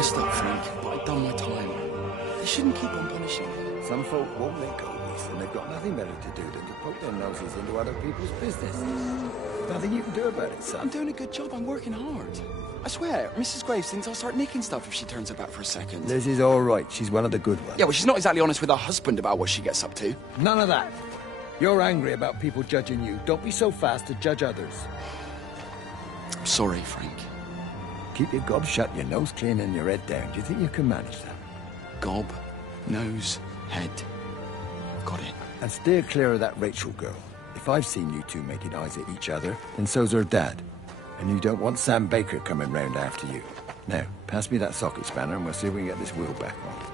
messed up, Frank, but I've done my time. They shouldn't keep on punishing me. Some folk won't let go, Reese, and they've got nothing better to do than to poke their noses into other people's business. Nothing you can do about it, son. I'm doing a good job. I'm working hard. I swear, Mrs. Graves thinks I'll start nicking stuff if she turns her back for a second. Liz is all right. She's one of the good ones. Yeah, well, she's not exactly honest with her husband about what she gets up to. None of that. You're angry about people judging you. Don't be so fast to judge others. I'm sorry, Frank. Keep your gob shut, your nose clean, and your head down. Do you think you can manage that? Gob, nose, head. Got it. And steer clear of that Rachel girl. If I've seen you two making eyes at each other, then so's her dad. And you don't want Sam Baker coming round after you. Now, pass me that socket spanner and we'll see if we can get this wheel back on.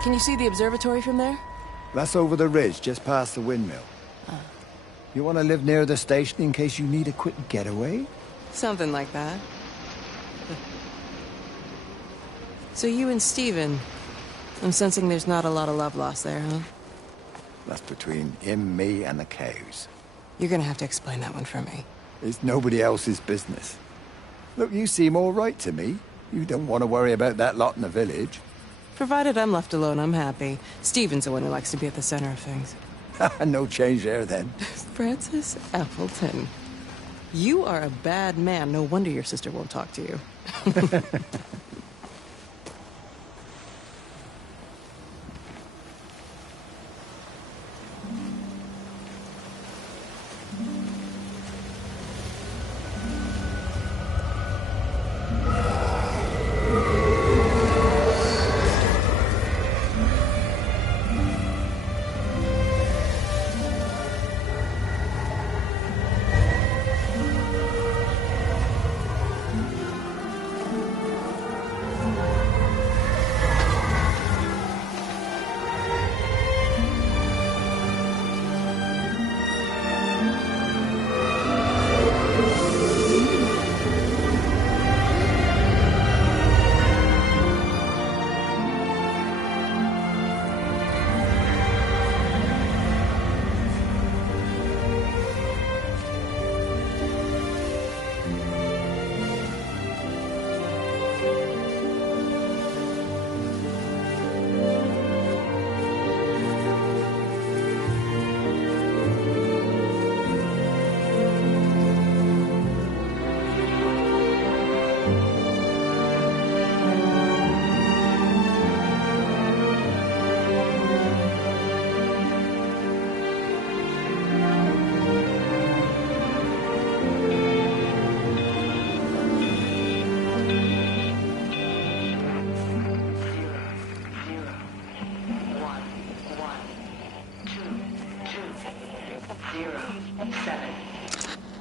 Can you see the observatory from there? That's over the ridge, just past the windmill. You want to live near the station in case you need a quick getaway? Something like that. So you and Steven, I'm sensing there's not a lot of love lost there, huh? That's between him, me, and the cows. You're gonna have to explain that one for me. It's nobody else's business. Look, you seem all right to me. You don't want to worry about that lot in the village. Provided I'm left alone, I'm happy. Steven's the one who likes to be at the center of things. No change there, then. Francis Appleton. You are a bad man. No wonder your sister won't talk to you.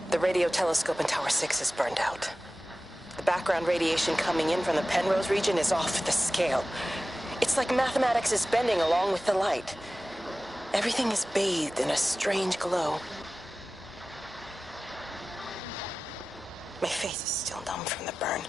The radio telescope in Tower 6 is burned out. The background radiation coming in from the Penrose region is off the scale. It's like mathematics is bending along with the light. Everything is bathed in a strange glow. My face is still numb from the burn.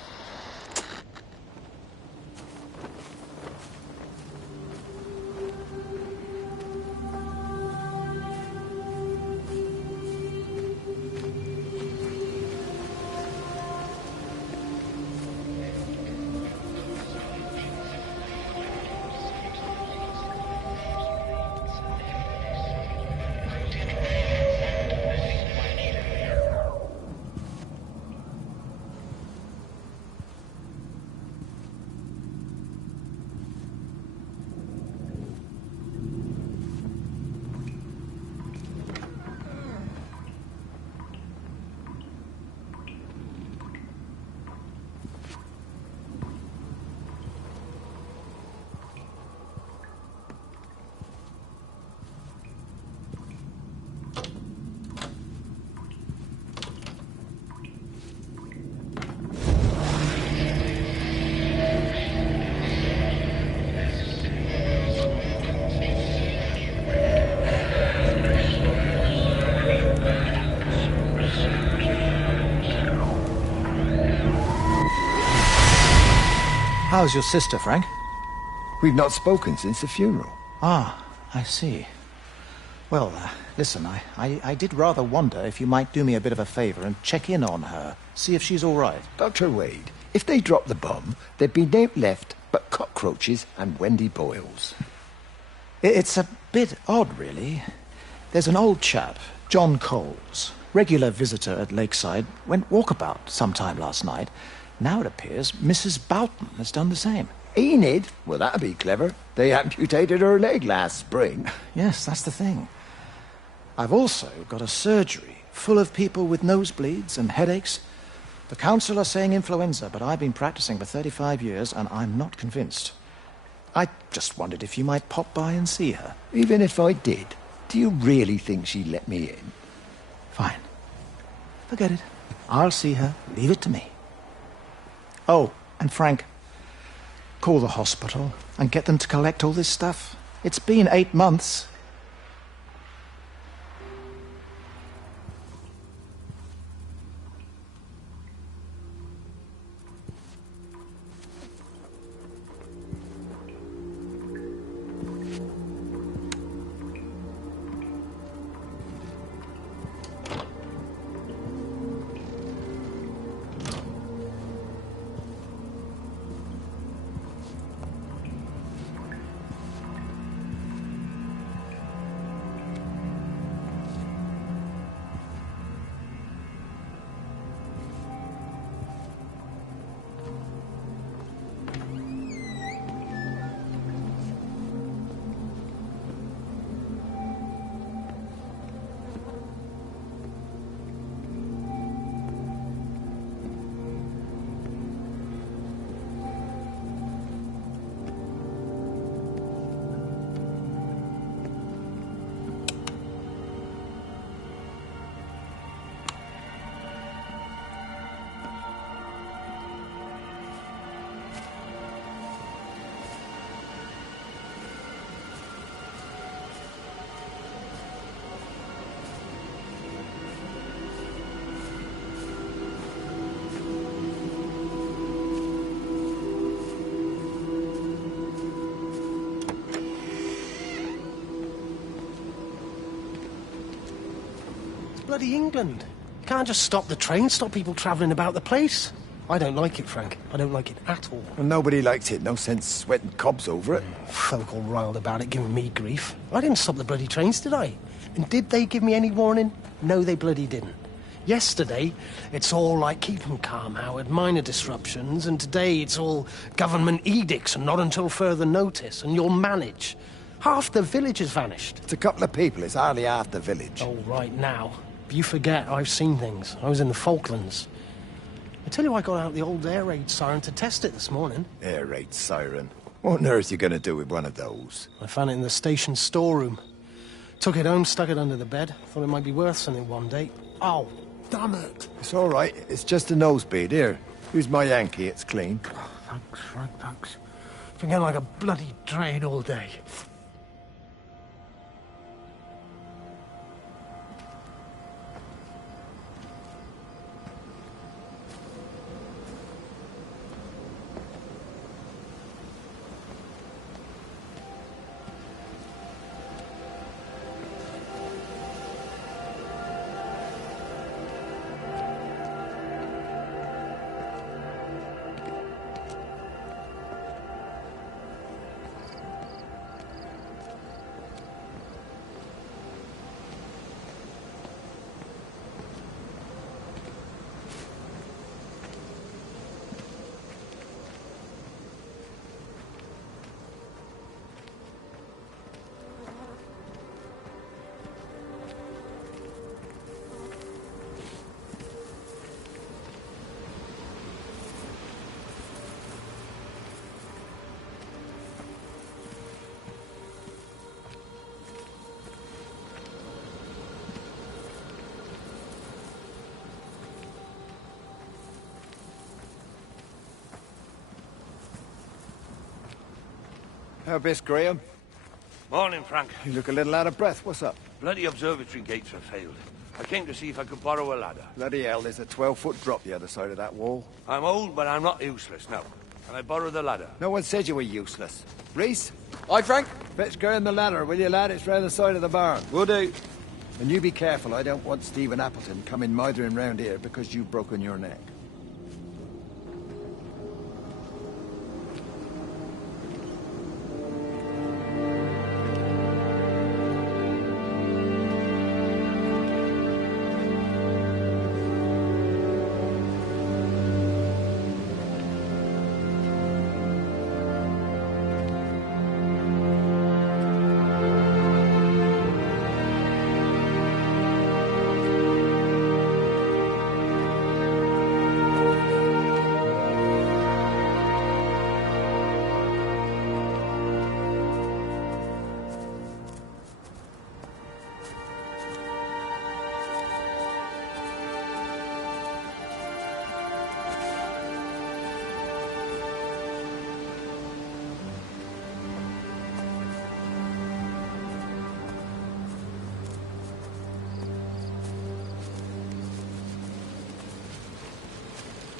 How's your sister, Frank? We've not spoken since the funeral. Ah, I see. Well, listen, I did rather wonder if you might do me a bit of a favor and check in on her, see if she's all right. Dr. Wade, if they dropped the bomb, there'd be no left but cockroaches and Wendy Boyles. It's a bit odd, really. There's an old chap, John Coles, regular visitor at Lakeside, went walkabout sometime last night. Now it appears Mrs. Boughton has done the same. Enid? Well, that'd be clever. They amputated her leg last spring. Yes, that's the thing. I've also got a surgery full of people with nosebleeds and headaches. The council are saying influenza, but I've been practicing for 35 years and I'm not convinced. I just wondered if you might pop by and see her. Even if I did, do you really think she'd let me in? Fine. Forget it. I'll see her. Leave it to me. Oh, and Frank, call the hospital and get them to collect all this stuff. It's been 8 months. Bloody England. You can't just stop the train, stop people travelling about the place. I don't like it, Frank. I don't like it at all. Well, nobody likes it. No sense sweating cobs over it. Folk all riled about it, giving me grief. I didn't stop the bloody trains, did I? And did they give me any warning? No, they bloody didn't. Yesterday, it's all like, keep 'em calm, Howard, minor disruptions, and today it's all government edicts and not until further notice, and you'll manage. Half the village has vanished. It's a couple of people. It's hardly half the village. Oh, right now. But you forget, I've seen things. I was in the Falklands. I tell you, I got out the old air raid siren to test it this morning. Air raid siren. What on earth are you going to do with one of those? I found it in the station storeroom. Took it home, stuck it under the bed. Thought it might be worth something one day. Oh, damn it. It's all right. It's just a nosebleed. Here, here's my Yankee. It's clean. Oh, thanks, Frank, thanks. Been getting like a bloody drain all day. How best, Graham? Morning, Frank. You look a little out of breath. What's up? Bloody observatory gates have failed. I came to see if I could borrow a ladder. Bloody hell, there's a 12-foot drop the other side of that wall. I'm old, but I'm not useless, no. Can I borrow the ladder? No one said you were useless. Reese, Hi, Frank. fetch Graham the ladder, will you, lad? It's round the side of the barn. Will do. And you be careful. I don't want Stephen Appleton coming mithering round here because you've broken your neck.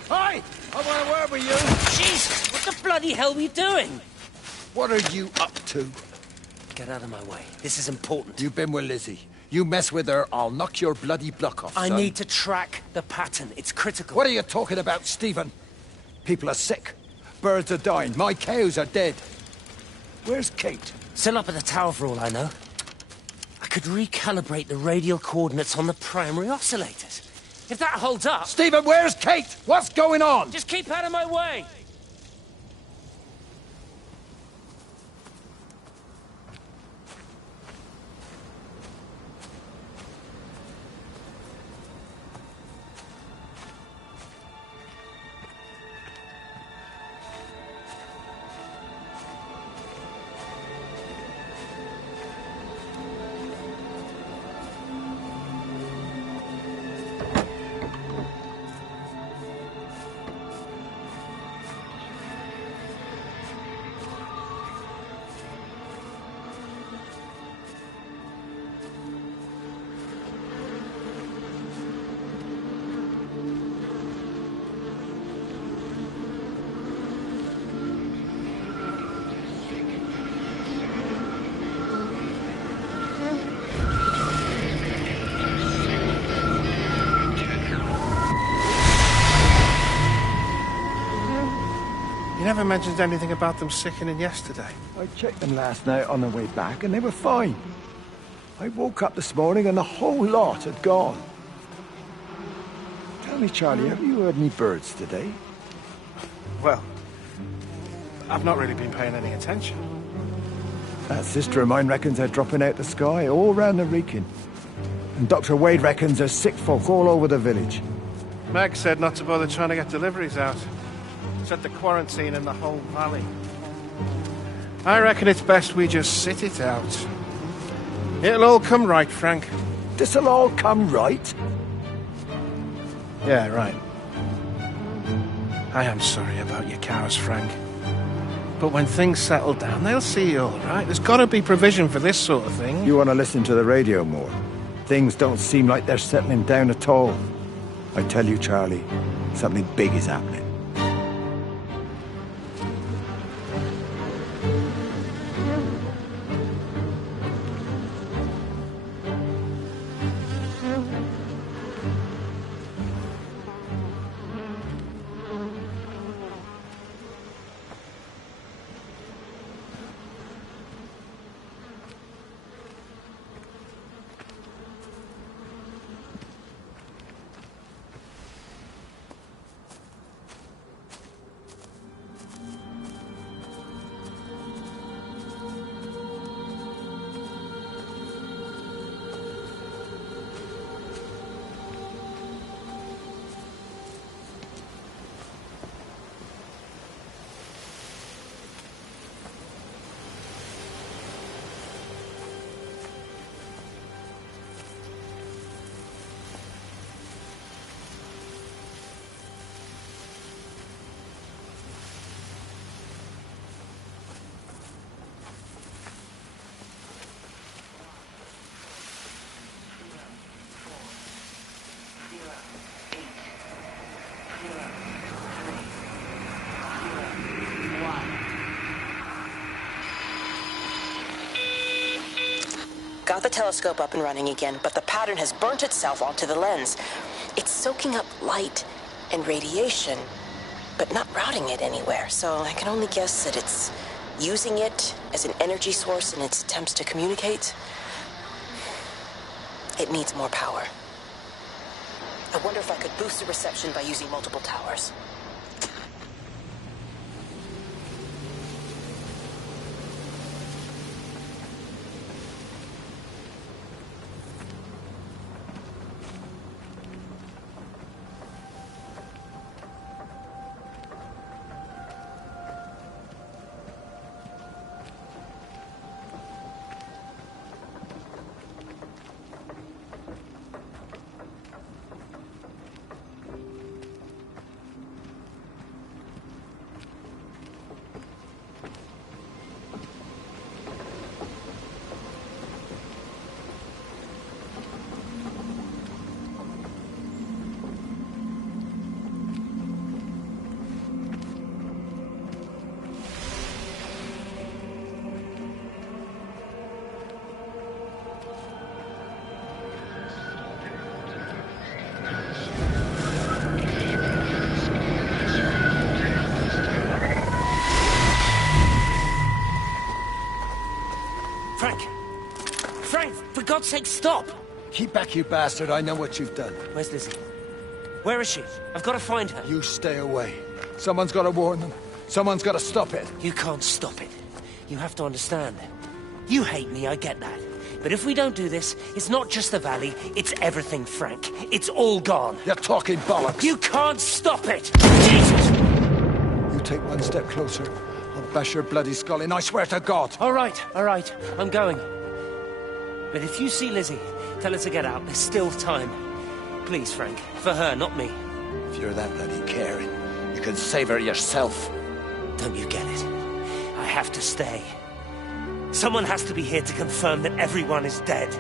Hi! I want a word with you. Jesus, what the bloody hell are you doing? What are you up to? Get out of my way. This is important. You've been with Lizzie. You mess with her, I'll knock your bloody block off, I son. need to track the pattern. It's critical. What are you talking about, Stephen? People are sick. Birds are dying. My cows are dead. Where's Kate? Still up at the tower for all I know. I could recalibrate the radial coordinates on the primary oscillators. If that holds up... Stephen, where's Kate? What's going on? Just keep out of my way! You never mentioned anything about them sickening yesterday. I checked them last night on the way back, and they were fine. I woke up this morning, and the whole lot had gone. Tell me, Charlie, have you heard any birds today? Well, I've not really been paying any attention. That sister of mine reckons they're dropping out the sky all round the Wrekin. And Dr. Wade reckons there's sick folk all over the village. Meg said not to bother trying to get deliveries out. Said the quarantine in the whole valley. I reckon it's best we just sit it out. It'll all come right, Frank. This'll all come right? Yeah, right. I am sorry about your cows, Frank. But when things settle down, they'll see you all right. There's got to be provision for this sort of thing. You want to listen to the radio more? Things don't seem like they're settling down at all. I tell you, Charlie, something big is happening. got the telescope up and running again, but the pattern has burnt itself onto the lens. It's soaking up light and radiation, but not routing it anywhere, so I can only guess that it's using it as an energy source in its attempts to communicate. It needs more power. I wonder if I could boost the reception by using multiple towers. Frank, for God's sake, stop! Keep back, you bastard. I know what you've done. Where's Lizzie? Where is she? I've got to find her. You stay away. Someone's got to warn them. Someone's got to stop it. You can't stop it. You have to understand. You hate me, I get that. But if we don't do this, it's not just the valley, it's everything, Frank. It's all gone. You're talking bollocks. You can't stop it! Jesus! You take one step closer, I'll bash your bloody skull in, I swear to God. All right, I'm going. But if you see Lizzie, tell her to get out. There's still time. Please, Frank. For her, not me. If you're that bloody caring, you can save her yourself. Don't you get it? I have to stay. Someone has to be here to confirm that everyone is dead.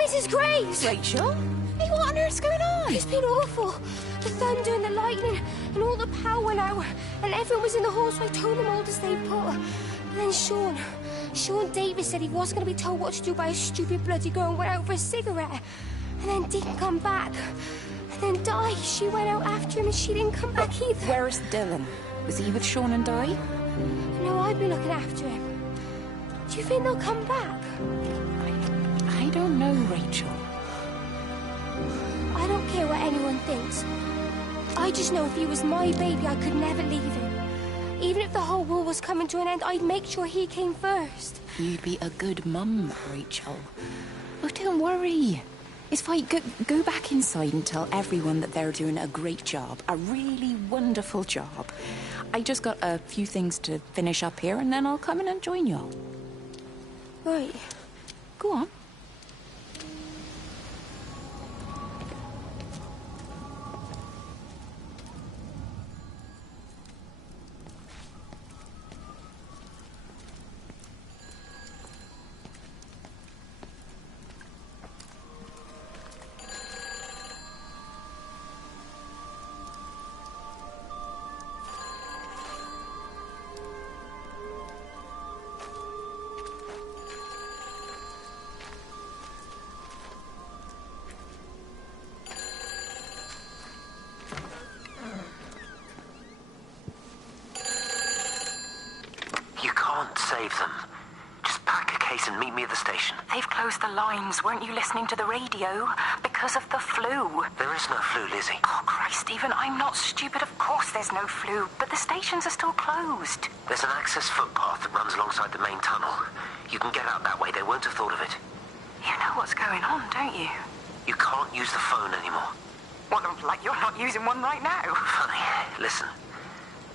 Mrs. Graves! Rachel? Hey, what on earth's going on? It's been awful. The thunder and the lightning and all the power went out. And everyone was in the hall, so I told them all to stay put. But then Sean Davis said he wasn't going to be told what to do by a stupid bloody girl and went out for a cigarette. And then didn't come back. And then Di, she went out after him and she didn't come back either. Where's Dylan? Was he with Sean and Di? No, I've been looking after him. Do you think they'll come back? I don't know, Rachel. I don't care what anyone thinks. I just know if he was my baby, I could never leave him. Even if the whole world was coming to an end, I'd make sure he came first. You'd be a good mum, Rachel. Oh, don't worry. It's fine. Go back inside and tell everyone that they're doing a great job. A really wonderful job. I just got a few things to finish up here, and then I'll come in and join y'all. Right. Go on. Save them. Just pack a case and meet me at the station. They've closed the lines. Weren't you listening to the radio? Because of the flu. There is no flu, Lizzie. Oh, Christ, Stephen, I'm not stupid. Of course there's no flu. But the stations are still closed. There's an access footpath that runs alongside the main tunnel. You can get out that way. They won't have thought of it. You know what's going on, don't you? You can't use the phone anymore. Well, like you're not using one right now. Funny. Listen.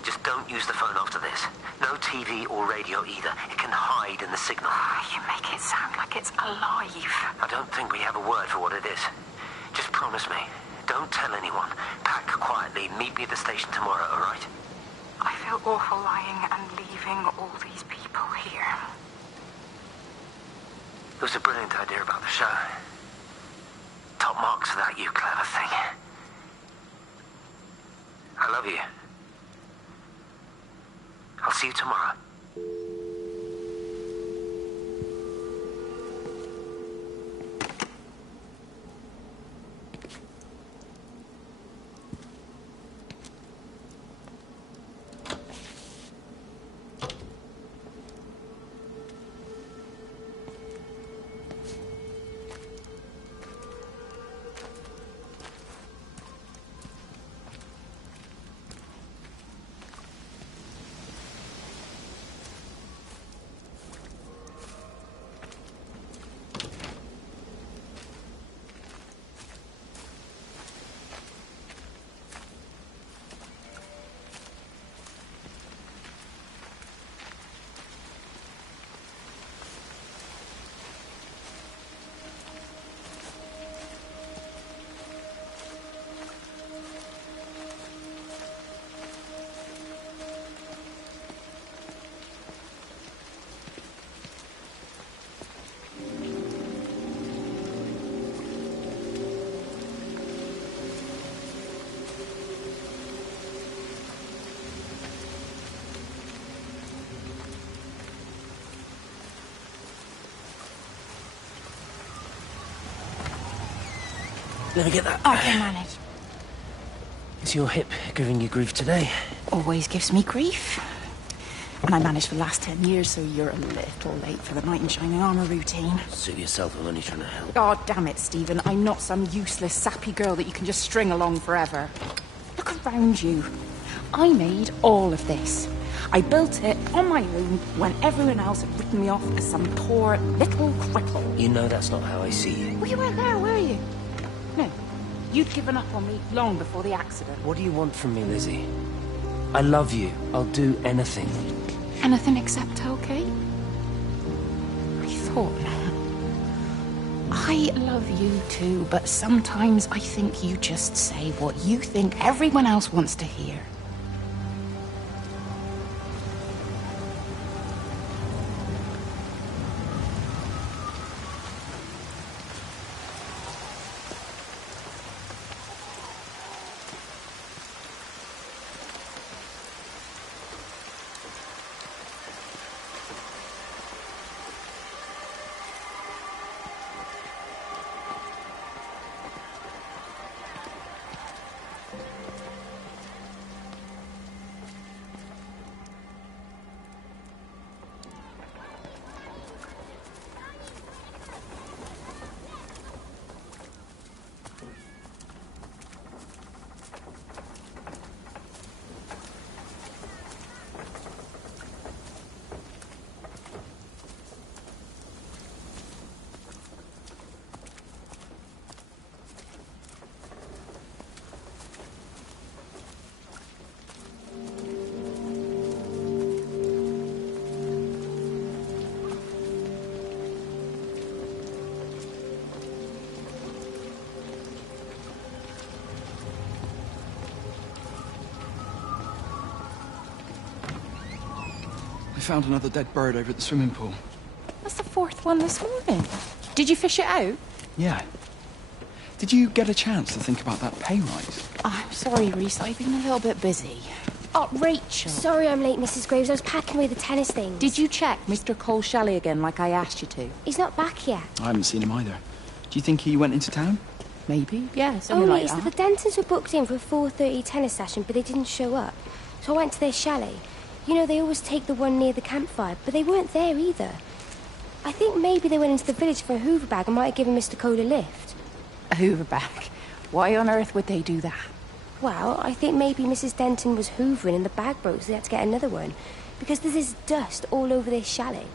Just don't use the phone after this. No TV or radio either. It can hide in the signal. You make it sound like it's alive. I don't think we have a word for what it is. Just promise me. Don't tell anyone. Pack quietly. Meet me at the station tomorrow, all right? I feel awful lying and leaving all these people here. It was a brilliant idea about the show. Top marks for that, you clever thing. I love you. I'll see you tomorrow. Let me get that. I can manage. Is your hip giving you grief today? Always gives me grief. And I managed for the last 10 years, so you're a little late for the knight in shining armour routine. Suit yourself, I'm only trying to help. God damn it, Stephen. I'm not some useless, sappy girl that you can just string along forever. Look around you. I made all of this. I built it on my own when everyone else had written me off as some poor little cripple. You know that's not how I see you. Well, you weren't there, were you? No. You'd given up on me long before the accident. What do you want from me, Lizzie? I love you. I'll do anything. Anything except okay? I thought not. I love you too, but sometimes I think you just say what you think everyone else wants to hear. found another dead bird over at the swimming pool. That's the fourth one this morning. Did you fish it out? Yeah. Did you get a chance to think about that pay rise? Oh, I'm sorry, Reese. I've been a little bit busy. Oh, Rachel. Sorry I'm late, Mrs. Graves. I was packing away the tennis things. Did you check Mr. Cole Shelley again like I asked you to? He's not back yet. I haven't seen him either. Do you think he went into town? Maybe, yeah, something like It's that. that the Dentons were booked in for a 4:30 tennis session, but they didn't show up. So I went to their chalet. You know, they always take the one near the campfire, but they weren't there either. I think maybe they went into the village for a Hoover bag and might have given Mr. Cole a lift. A Hoover bag? Why on earth would they do that? Well, I think maybe Mrs. Denton was hoovering and the bag broke, so they had to get another one. Because there's this dust all over this chalet.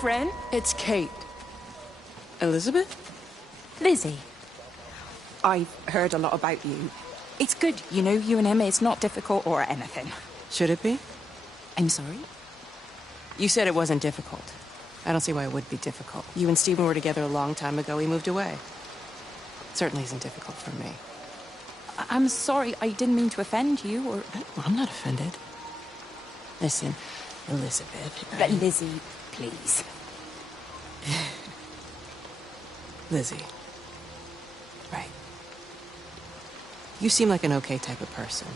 Catherine? It's Kate. Elizabeth? Lizzie. I've heard a lot about you. It's good, you know, you and him, it's not difficult or anything. Should it be? I'm sorry? You said it wasn't difficult. I don't see why it would be difficult. You and Stephen were together a long time ago. He moved away. It certainly isn't difficult for me. I'm sorry, I didn't mean to offend you, or... Well, I'm not offended. Listen, Elizabeth... But Lizzie, please. Lizzie. Right. You seem like an okay type of person.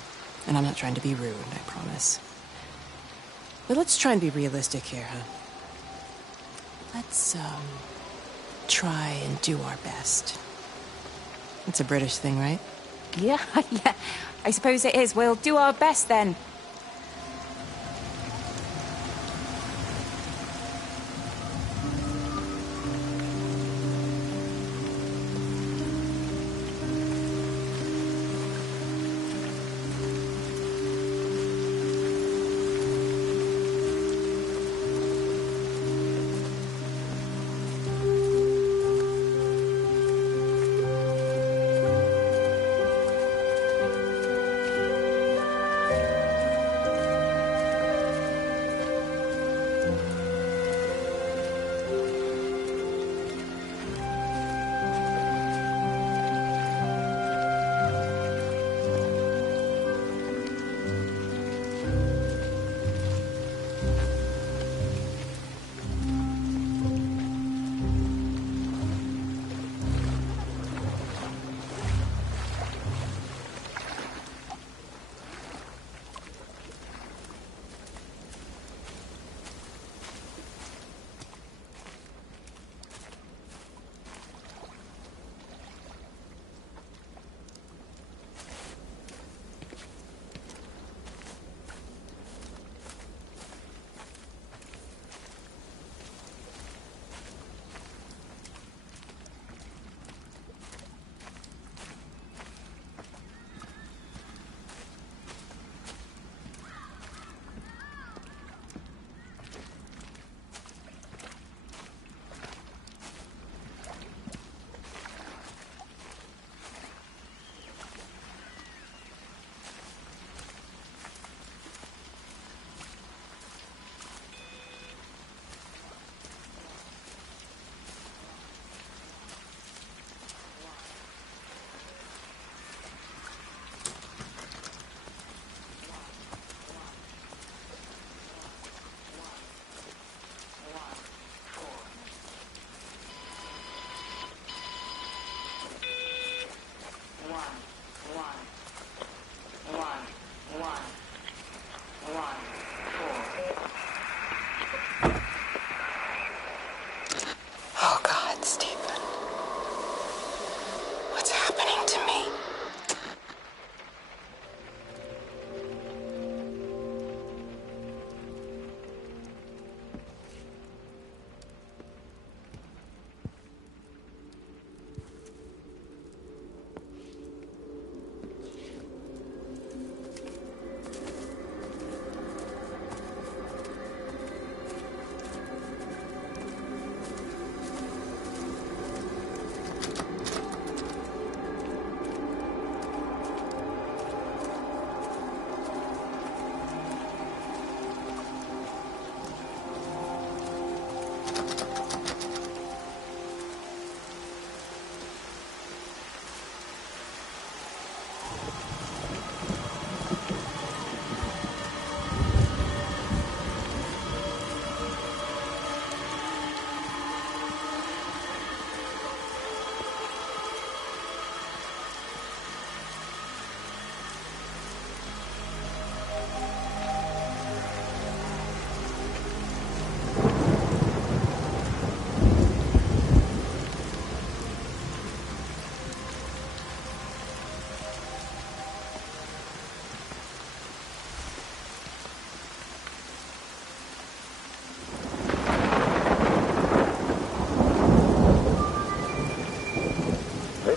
And I'm not trying to be rude, I promise. But let's try and be realistic here, huh? Let's, try and do our best. It's a British thing, right? Yeah, yeah. I suppose it is. We'll do our best then.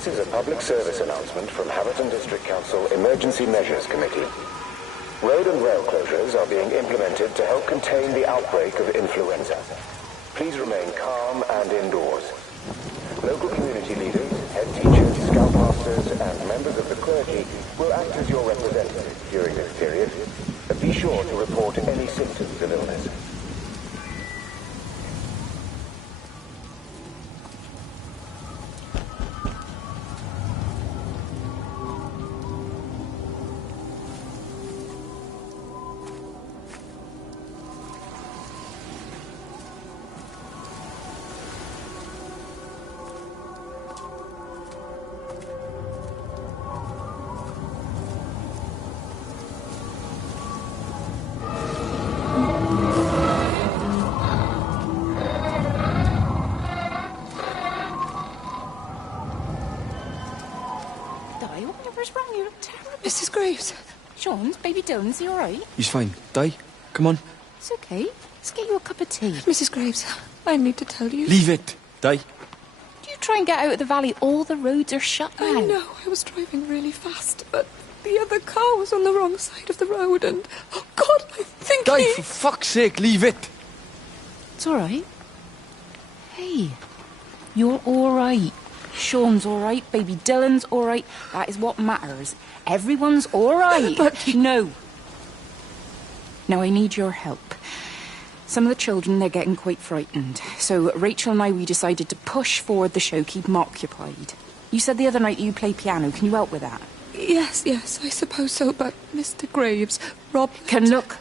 This is a public service announcement from Haverton District Council Emergency Measures Committee. Road and rail closures are being implemented to help contain the outbreak of influenza. Please remain calm and indoors. Local community leaders, head teachers, scoutmasters, and members of the clergy will act as your representatives during this period. Be sure to report any symptoms of illness. Mrs. Graves. Sean's baby Dylan, is he all right? He's fine. Di, come on. It's okay. Let's get you a cup of tea. Mrs. Graves, I need to tell you. Leave it, Di. Do you try and get out of the valley? All the roads are shut now. I know. I was driving really fast, but the other car was on the wrong side of the road, and oh God, I think Di, for fuck's sake, leave it. It's all right. Hey, you're all right. Sean's all right. Baby Dylan's all right. That is what matters. Everyone's all right. But no. Now I need your help. Some of the children, they're getting quite frightened. So Rachel and I, we decided to push forward the show, keep them occupied. You said the other night you play piano. Can you help with that? Yes, I suppose so, but Mr. Graves, Rob... Can look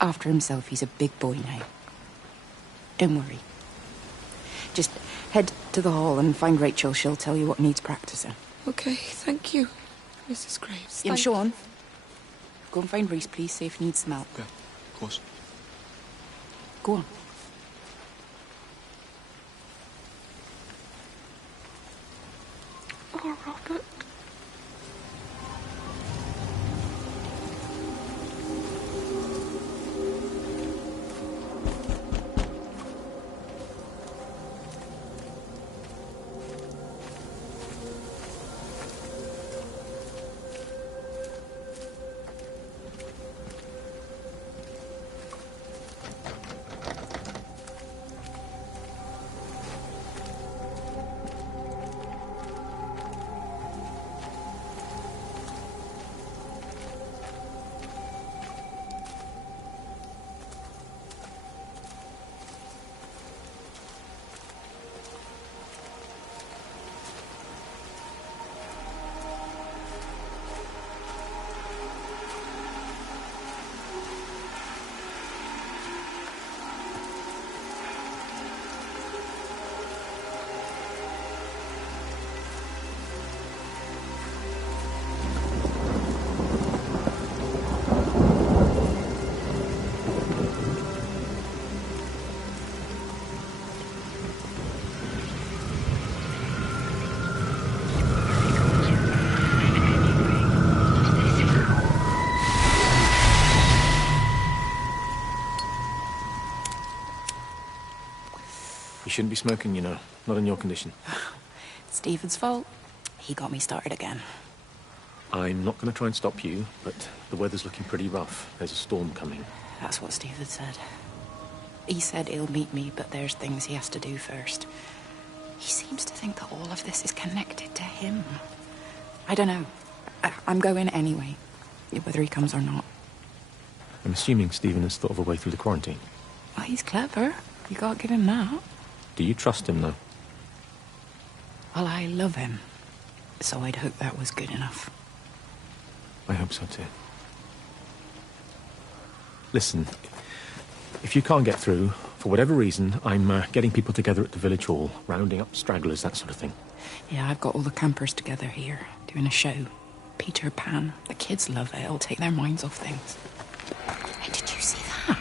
after himself. He's a big boy now. Don't worry. Just head to the hall and find Rachel. She'll tell you what needs practicing. Okay, thank you, Mrs. Graves. And Sean, go and find Reese, please. See if he needs some help. Yeah, of course. Go on. Oh, Robert. You shouldn't be smoking, you know. Not in your condition. Stephen's fault. He got me started again. I'm not going to try and stop you, but the weather's looking pretty rough. There's a storm coming. That's what Stephen said. He said he'll meet me, but there's things he has to do first. He seems to think that all of this is connected to him. I don't know. I'm going anyway, whether he comes or not. I'm assuming Stephen has thought of a way through the quarantine. Well, he's clever. You can't give him that. Do you trust him, though? Well, I love him. So I'd hope that was good enough. I hope so, too. Listen, if you can't get through, for whatever reason, I'm getting people together at the village hall, rounding up stragglers, that sort of thing. Yeah, I've got all the campers together here, doing a show. Peter Pan. The kids love it. It'll take their minds off things. Hey, did you see that?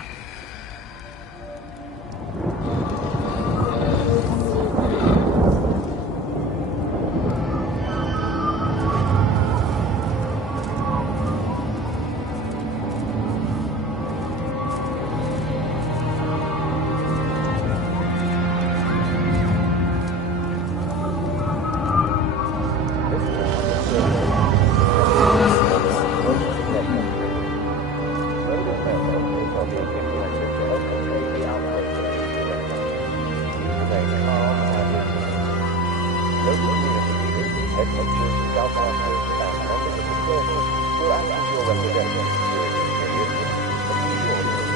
representatives during this period, but be sure to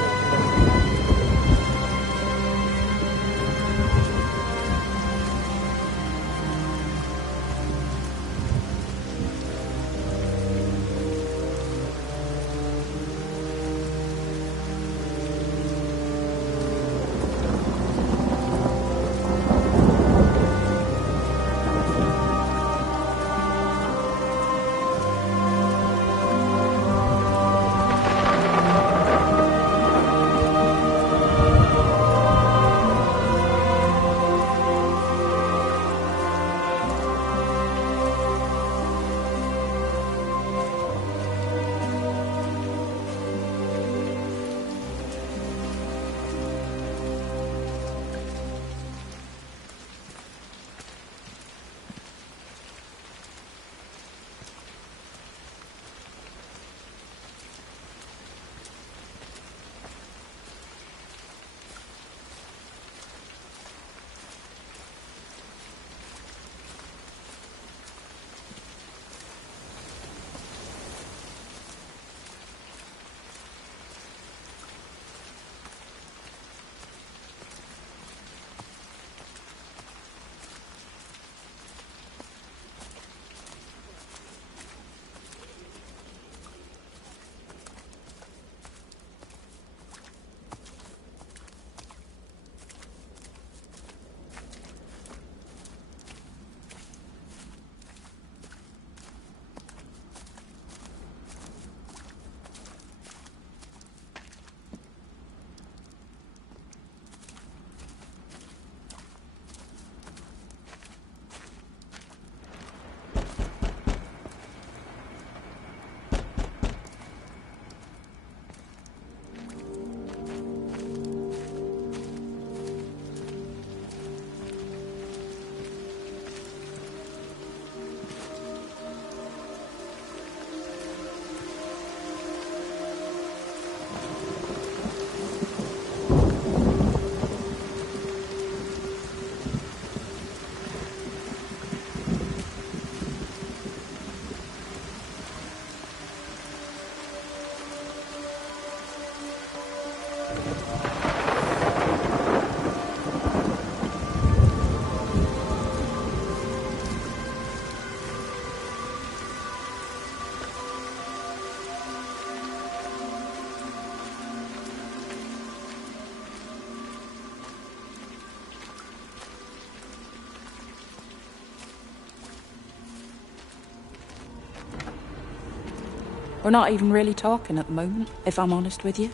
We're not even really talking at the moment, if I'm honest with you.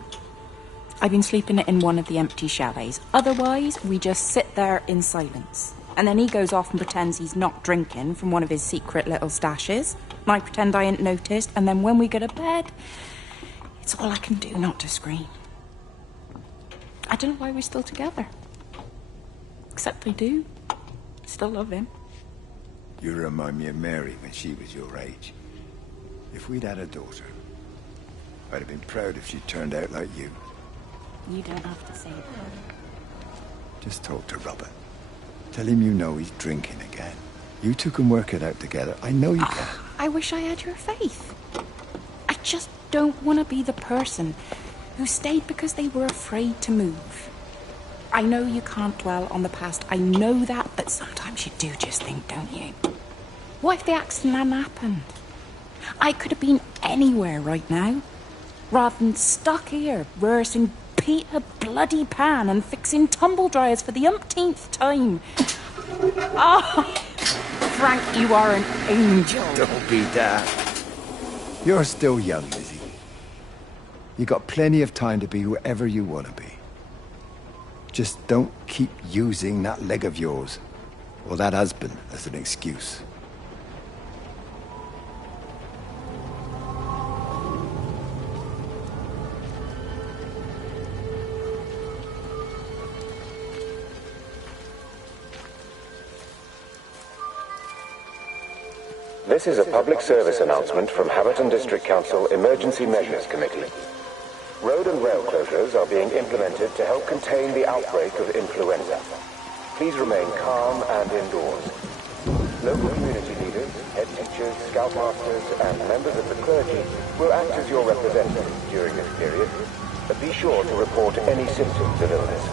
I've been sleeping in one of the empty chalets. Otherwise, we just sit there in silence. And then he goes off and pretends he's not drinking from one of his secret little stashes. And I pretend I ain't noticed. And then when we go to bed, it's all I can do not to scream. I don't know why we're still together. Except I do. Still love him. You remind me of Mary when she was your age. If we'd had a daughter, I'd have been proud if she turned out like you. You don't have to say that. Just talk to Robert. Tell him you know he's drinking again. You two can work it out together. I know you can. I wish I had your faith. I just don't want to be the person who stayed because they were afraid to move. I know you can't dwell on the past. I know that, but sometimes you do just think, don't you? What if the accident hadn't happened? I could have been anywhere right now, rather than stuck here, rehearsing Peter bloody Pan and fixing tumble dryers for the umpteenth time. Oh, Frank, you are an angel. Don't be daft. You're still young, Lizzie. You got plenty of time to be whoever you want to be. Just don't keep using that leg of yours, or that husband, as an excuse. This is a public service announcement from Haverton District Council Emergency Measures Committee. Road and rail closures are being implemented to help contain the outbreak of influenza. Please remain calm and indoors. Local community leaders, head teachers, teachers, scoutmasters, and members of the clergy will act as your representatives during this period. But be sure to report any symptoms of illness.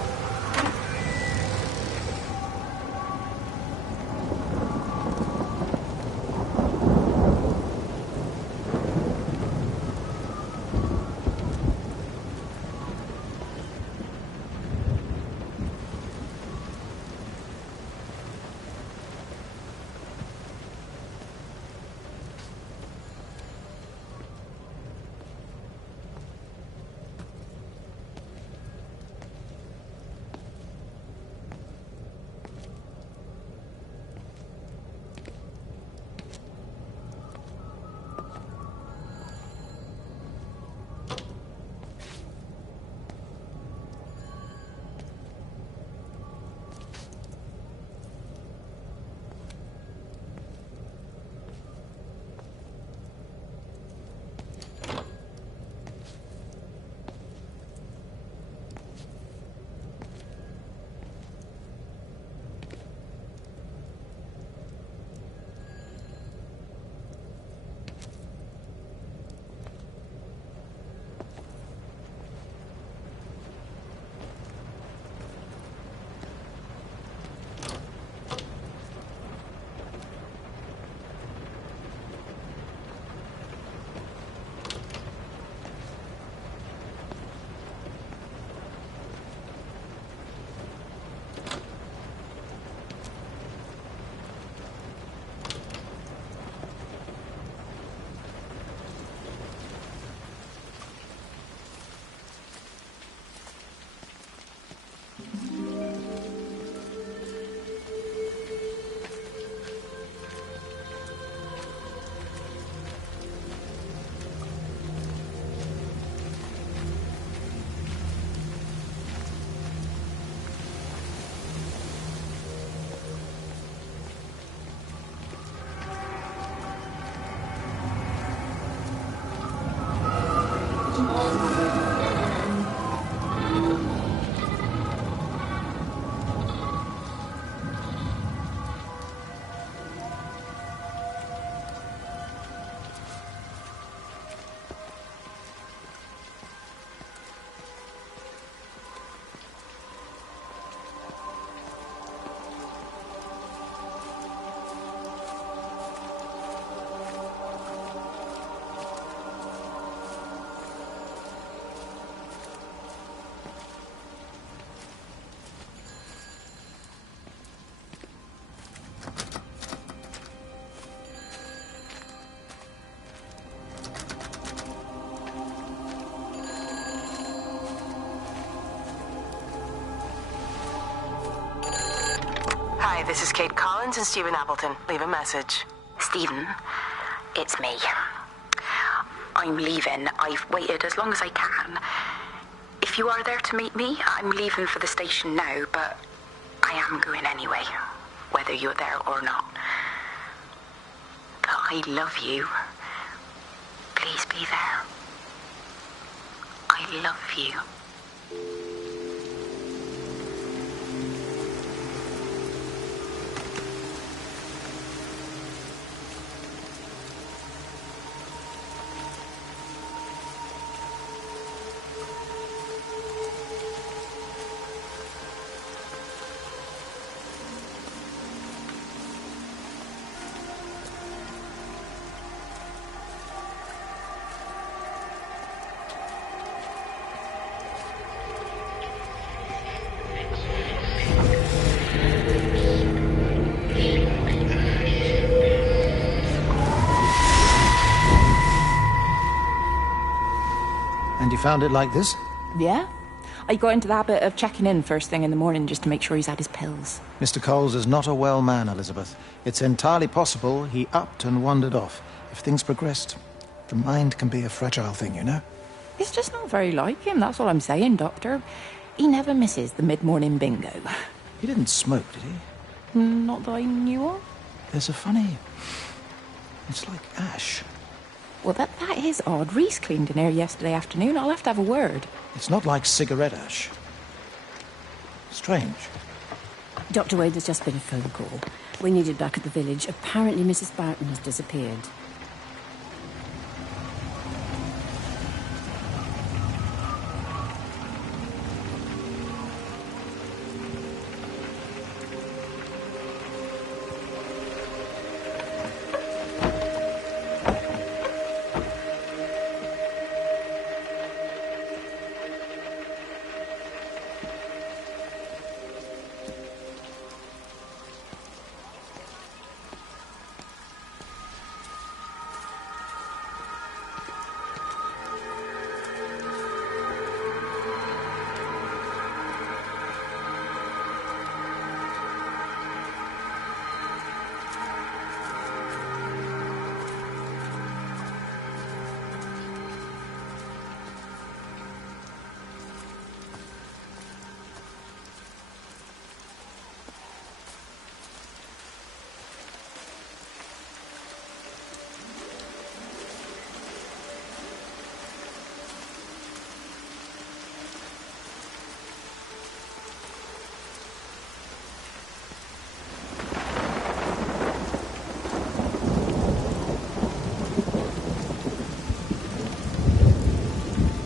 Hi, this is Kate Collins and Stephen Appleton. Leave a message. Stephen, it's me. I'm leaving. I've waited as long as I can. If you are there to meet me, I'm leaving for the station now, but I am going anyway, whether you're there or not. But I love you. Please be there. I love you. And you found it like this? Yeah. I got into the habit of checking in first thing in the morning just to make sure he's had his pills. Mr. Coles is not a well man, Elizabeth. It's entirely possible he upped and wandered off. If things progressed, the mind can be a fragile thing, you know? It's just not very like him, that's all I'm saying, Doctor. He never misses the mid-morning bingo. He didn't smoke, did he? Not that I knew of. There's a funny... It's like ash. Well, that is odd. Reese cleaned in here yesterday afternoon. I'll have to have a word. It's not like cigarette ash. Strange. Dr. Wade has just been a phone call. We needed back at the village. Apparently Mrs. Barton has disappeared.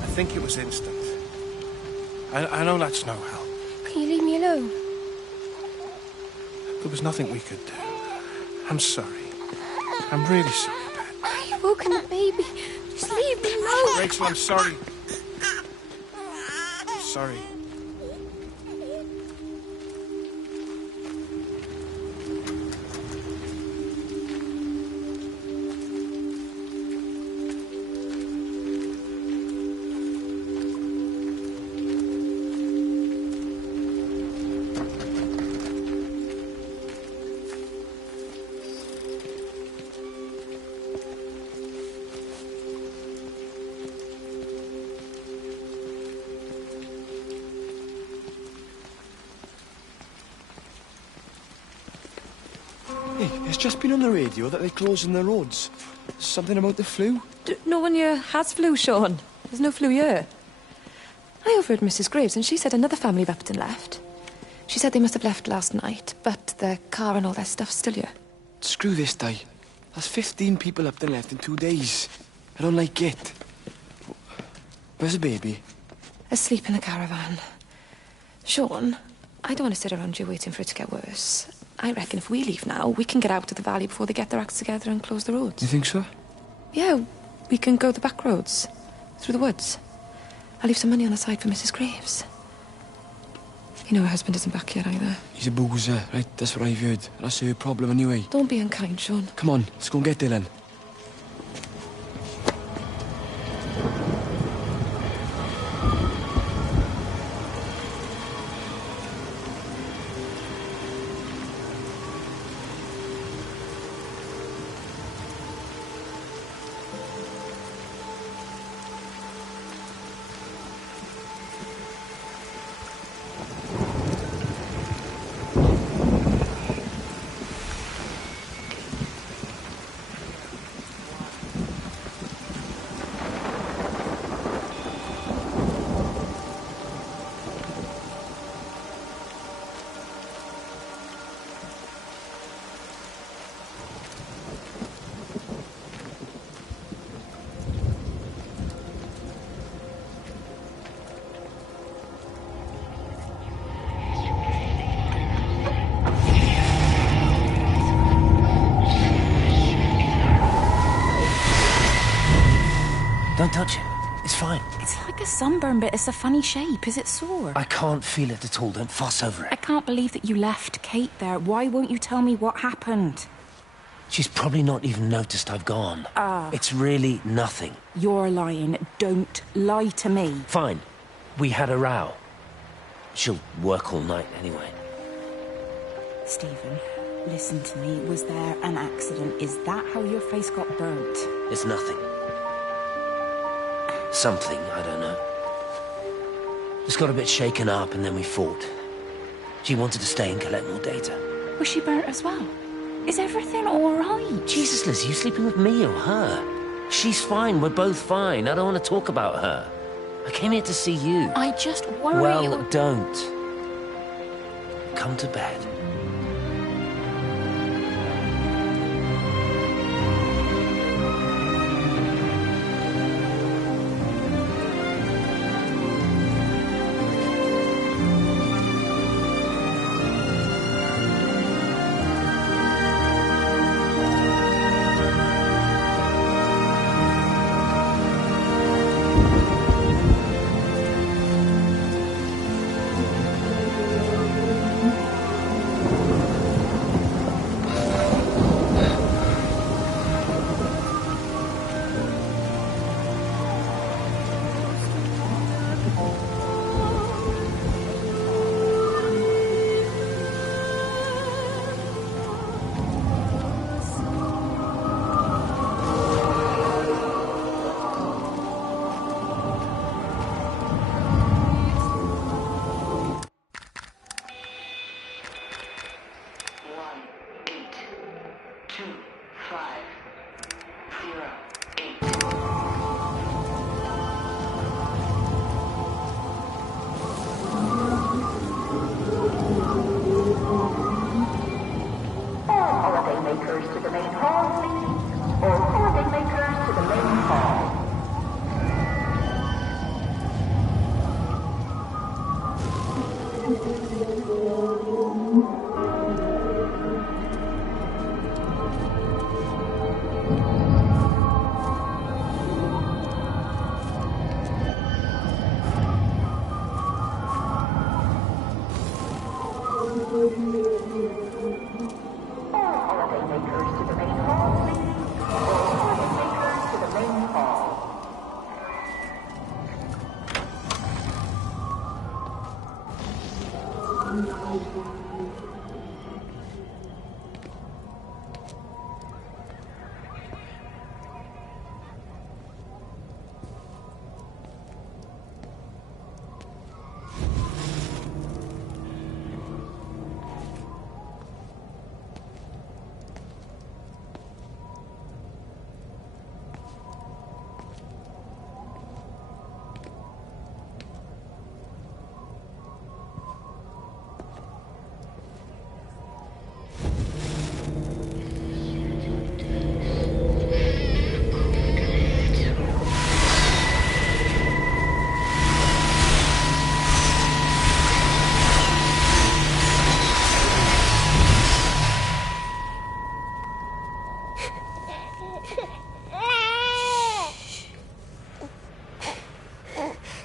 I think it was instant. I know that's no help. Can you leave me alone? There was nothing we could do. I'm sorry. I'm really sorry, Pat. You've woken the baby. Just leave me alone. Rachel, I'm sorry. I'm sorry. Hey, it's just been on the radio that they're closing the roads. Something about the flu? No one here has flu, Sean. There's no flu here. I overheard Mrs. Graves, and she said another family of Upton left. She said they must have left last night, but their car and all their stuff's still here. Screw this, Di. That's 15 people Upton left in 2 days. I don't like it. Where's the baby? Asleep in the caravan. Sean, I don't want to sit around here waiting for it to get worse. I reckon if we leave now, we can get out of the valley before they get their acts together and close the roads. You think so? Yeah, we can go the back roads, through the woods. I'll leave some money on the side for Mrs. Graves. You know her husband isn't back yet either. He's a boozer, right? That's what I've heard. That's her problem anyway. Don't be unkind, Sean. Come on, let's go and get Dylan. Don't touch it. It's fine. It's like a sunburn, but it's a funny shape. Is it sore? I can't feel it at all. Don't fuss over I it. can't believe that you left Kate there. Why won't you tell me what happened? She's probably not even noticed I've gone. It's really nothing. You're lying. Don't lie to me. Fine. We had a row. She'll work all night anyway. Stephen, listen to me. Was there an accident? Is that how your face got burnt? It's nothing. Something, I don't know. Just got a bit shaken up and then we fought. She wanted to stay and collect more data. Was she burnt as well? Is everything all right? Jesus, Liz, are you sleeping with me or her? She's fine. We're both fine. I don't want to talk about her. I came here to see you. I just worry... Well, don't. Come to bed.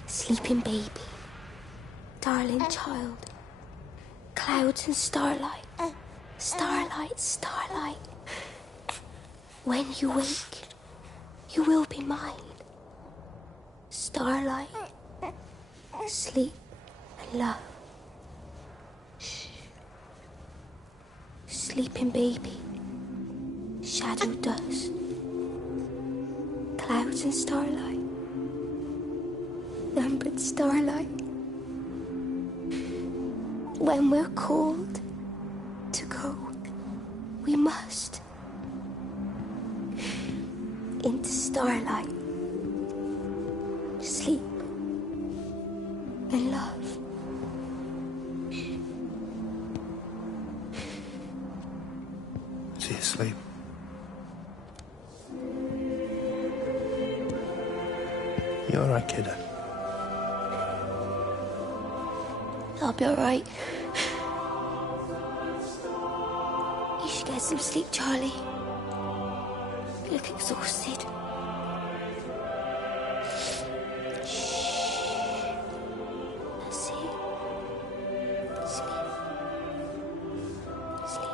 Sleeping baby, darling child, clouds and starlight, starlight, starlight. When you wake, you will be mine. Starlight, sleep and love. Sleeping baby, shadow dust, clouds and starlight. Numbered starlight. When we're called to go, we must into starlight, sleep and love. Is he asleep? You all right, kiddo? I'll be all right. You should get some sleep, Charlie. You look exhausted. Shh. That's it. Sleep. Sleep.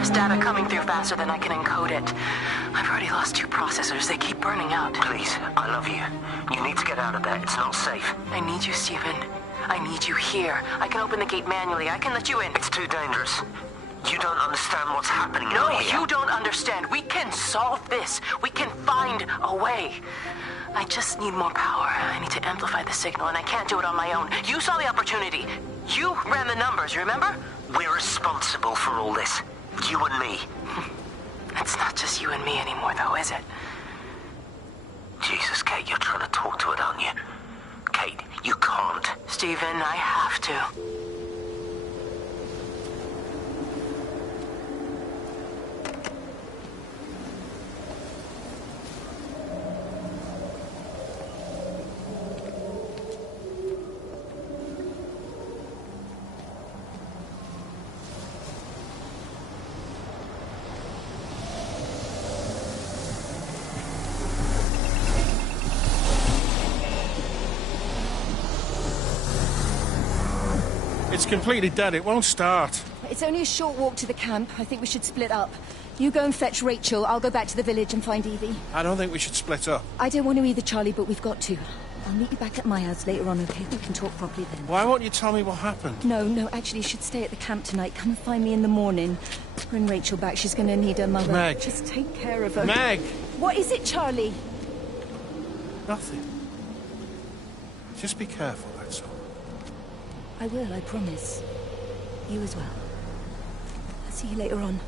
There's data coming through faster than I can encode it. I've already lost 2 processors. They keep burning out. Please, I love you. You need to get out of there. It's not safe. I need you, Stephen. I need you here. I can open the gate manually. I can let you in. It's too dangerous. You don't understand what's happening No, out here. you don't understand. We can solve this. We can find a way. I just need more power. I need to amplify the signal, and I can't do it on my own. You saw the opportunity. You ran the numbers, remember? We're responsible for all this. You and me. It's not just you and me anymore, though, is it? Jesus, Kate, you're trying to talk to it, aren't you? Kate, you can't. Stephen, I have to. It's completely dead. It won't start. It's only a short walk to the camp. I think we should split up. You go and fetch Rachel. I'll go back to the village and find Evie. I don't think we should split up. I don't want to either, Charlie, but we've got to. I'll meet you back at my house later on, okay? We can talk properly then. Why won't you tell me what happened? No, actually, you should stay at the camp tonight. Come and find me in the morning. Bring Rachel back. She's going to need her mother. Meg. Just take care of her. Meg! What is it, Charlie? Nothing. Just be careful, that's all. I will, I promise. You as well. I'll see you later on.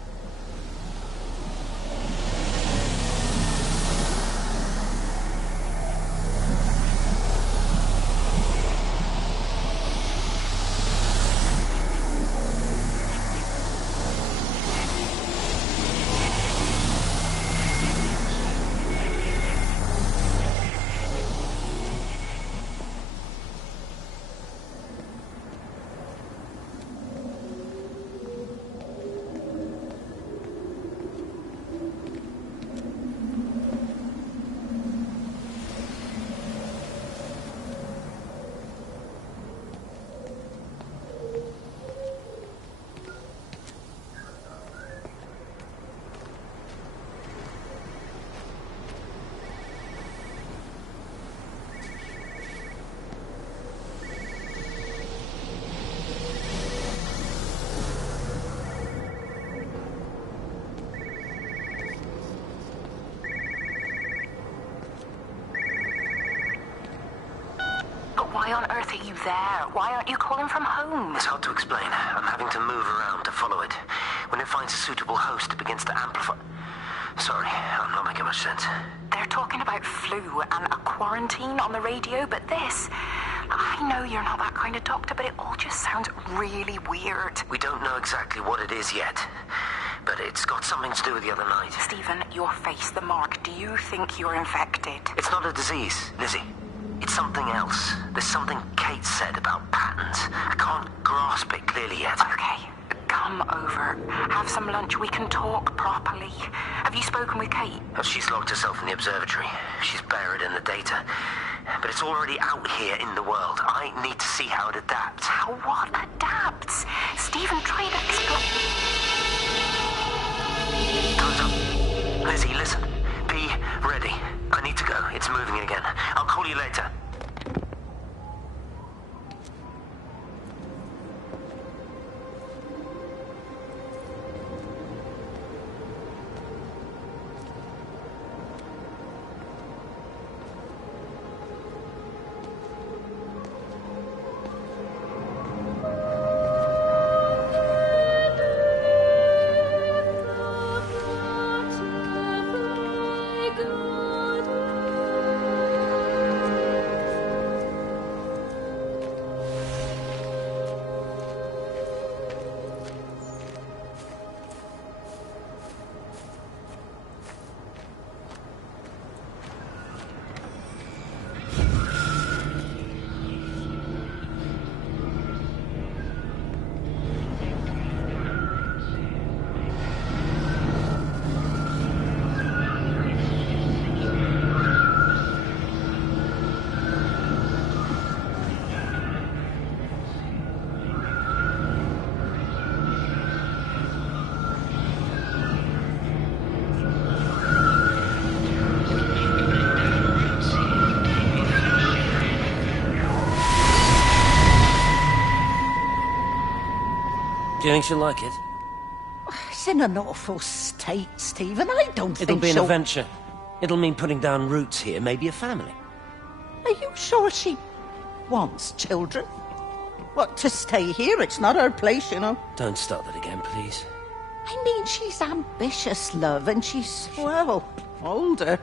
Why on earth are you there? Why aren't you calling from home? It's hard to explain. I'm having to move around to follow it. When it finds a suitable host, it begins to amplify. Sorry, I'm not making much sense. They're talking about flu and a quarantine on the radio, but this... I know you're not that kind of doctor, but it all just sounds really weird. We don't know exactly what it is yet, but it's got something to do with the other night. Stephen, your face, the mark. Do you think you're infected? It's not a disease, Lizzie. It's something else. There's something Kate said about patterns. I can't grasp it clearly yet. Okay, come over. Have some lunch. We can talk properly. Have you spoken with Kate? She's locked herself in the observatory. She's buried in the data. But it's already out here in the world. I need to see how it adapts. How what adapts? Stephen, try to explain. Time's up. Lizzie, listen. Be ready. I need to go. It's moving again. I'll call you later. Do you think she'll like it? It's in an awful state, Stephen. I don't It'll think be an she'll... adventure. It'll mean putting down roots here, maybe a family. Are you sure she wants children? What, to stay here? It's not her place, you know. Don't start that again, please. I mean, she's ambitious, love, and she's, well, older.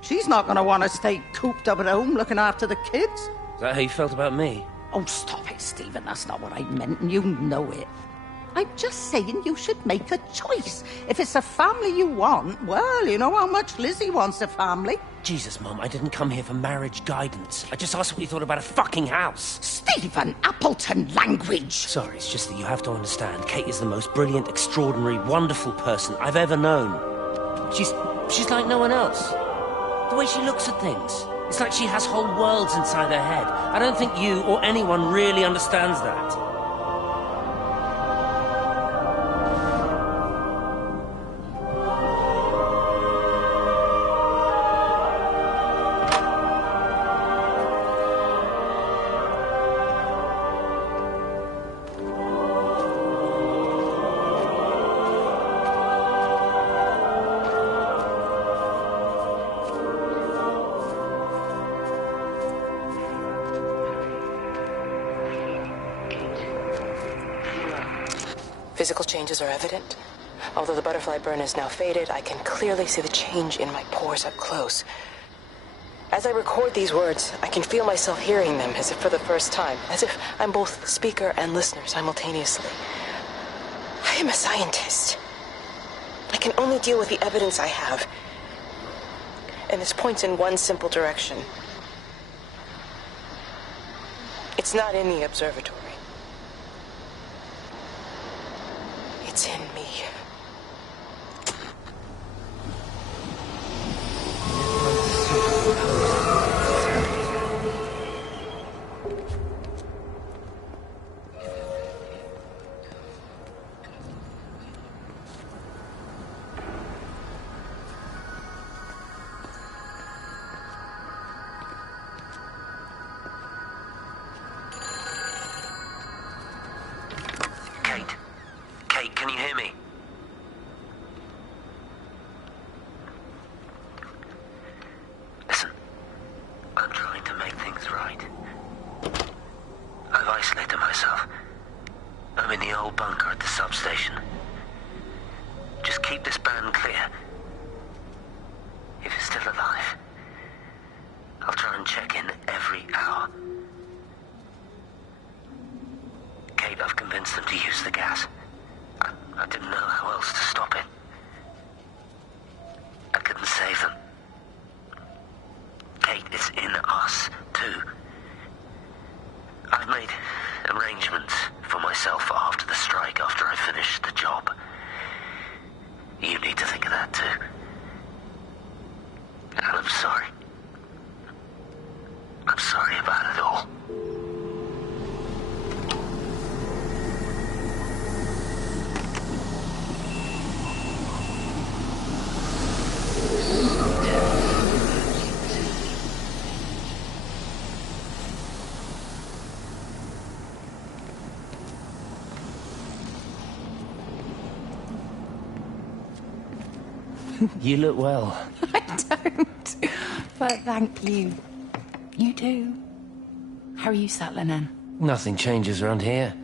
She's not going to want to stay cooped up at home looking after the kids. Is that how you felt about me? Oh, stop it, Stephen. That's not what I meant, and you know it. I'm just saying you should make a choice. If it's a family you want, well, you know how much Lizzie wants a family. Jesus, Mum, I didn't come here for marriage guidance. I just asked what you thought about a fucking house. Stephen Appleton language! Sorry, it's just that you have to understand. Kate is the most brilliant, extraordinary, wonderful person I've ever known. She's like no one else. The way she looks at things. It's like she has whole worlds inside her head. I don't think you or anyone really understands that. Physical changes are evident. Although the butterfly burn is now faded, I can clearly see the change in my pores up close. As I record these words, I can feel myself hearing them as if for the first time, as if I'm both speaker and listener simultaneously. I am a scientist. I can only deal with the evidence I have. And this points in one simple direction. It's not in the observatory. It's in me. Kate, can you hear me? Listen, I'm trying to make things right. I've isolated myself. I'm in the old bunker at the substation. Just keep this band clear. If it's still alive, I'll try and check in every hour. Kate, I've convinced them to use the gas. I didn't know how else to stop it. I couldn't save them. Kate, it's in us, too. I've made arrangements for myself after the strike, after I finish the job. You need to think of that, too. And I'm sorry. I'm sorry about it all. You look well. I don't. But thank you. You do. How are you settling in? Nothing changes around here.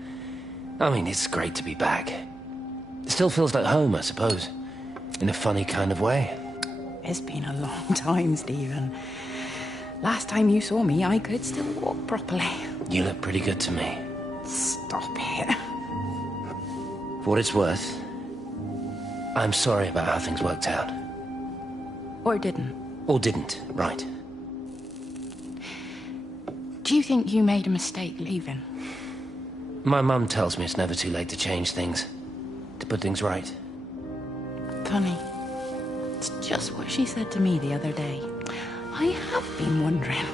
I mean, it's great to be back. It still feels like home, I suppose. In a funny kind of way. It's been a long time, Stephen. Last time you saw me, I could still walk properly. You look pretty good to me. Stop it. For what it's worth, I'm sorry about how things worked out. Or didn't. Or didn't, right. Do you think you made a mistake leaving? My mum tells me it's never too late to change things. To put things right. Funny. It's just what she said to me the other day. I have been wondering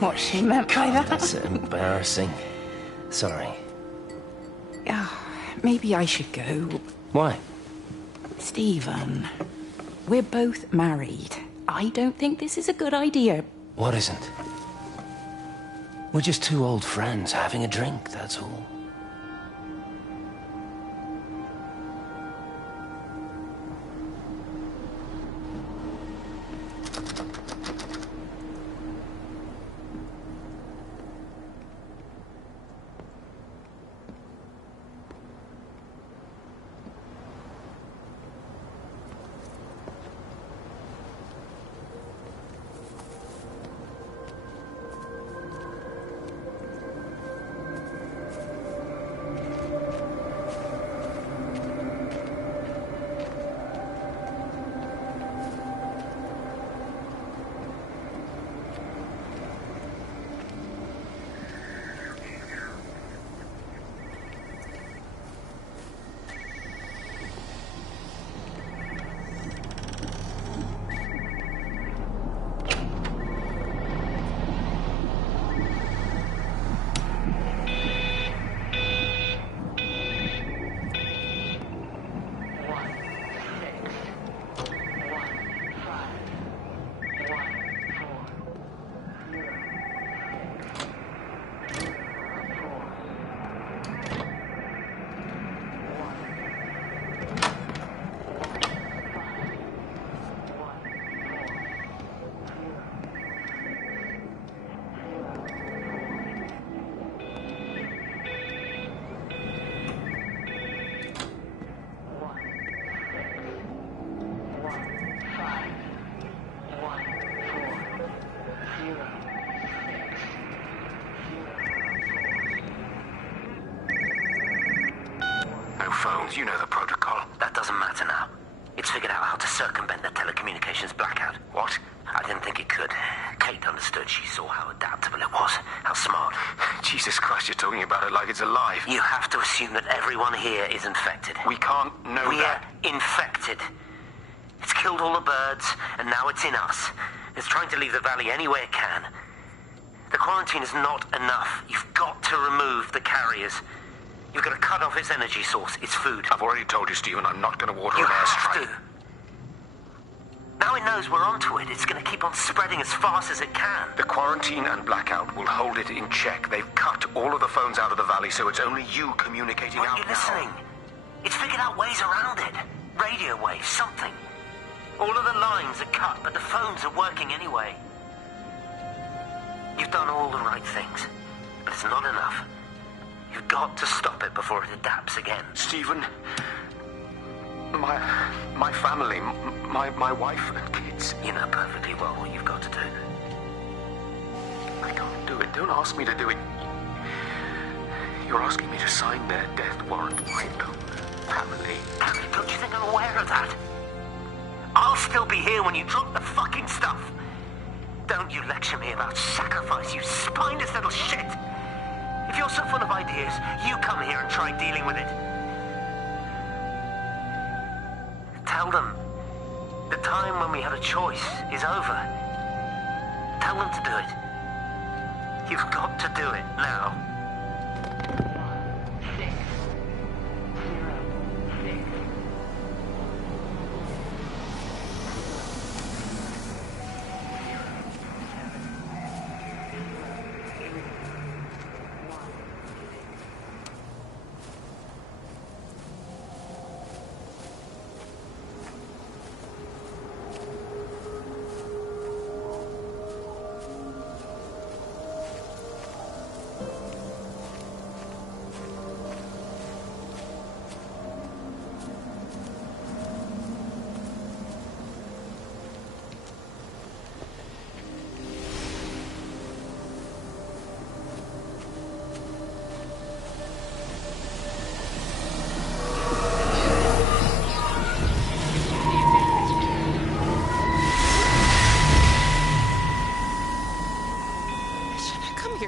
what she meant by that. That's embarrassing. Sorry. Maybe I should go. Why? Stephen, we're both married. I don't think this is a good idea. What isn't? We're just two old friends having a drink, that's all. phones. You know the protocol. That doesn't matter now. It's figured out how to circumvent the telecommunications blackout. What? I didn't think it could. Kate understood. She saw how adaptable it was. How smart. Jesus Christ, you're talking about it like it's alive. You have to assume that everyone here is infected. We can't know that. We're infected. It's killed all the birds, and now it's in us. It's trying to leave the valley any way it can. The quarantine is not enough. You've got to remove the carriers. You've got to cut off its energy source, its food. I've already told you, Stephen, I'm not going to water You an have airstrike. to. Now it knows we're onto it. It's going to keep on spreading as fast as it can. The quarantine and blackout will hold it in check. They've cut all of the phones out of the valley, so it's only you communicating out Aren't you listening? It's figured out ways around it. Radio waves, something. All of the lines are cut, but the phones are working anyway. You've done all the right things, but it's not enough. You've got to stop it before it adapts again. Stephen, my family, my wife and kids. You know perfectly well what you've got to do. I can't do it. Don't ask me to do it. You're asking me to sign their death warrant. My own family. Don't you think I'm aware of that? I'll still be here when you drop the fucking stuff. Don't you lecture me about sacrifice, you spineless little shit. If you're so full of ideas, you come here and try dealing with it. Tell them the time when we had a choice is over. Tell them to do it. You've got to do it now.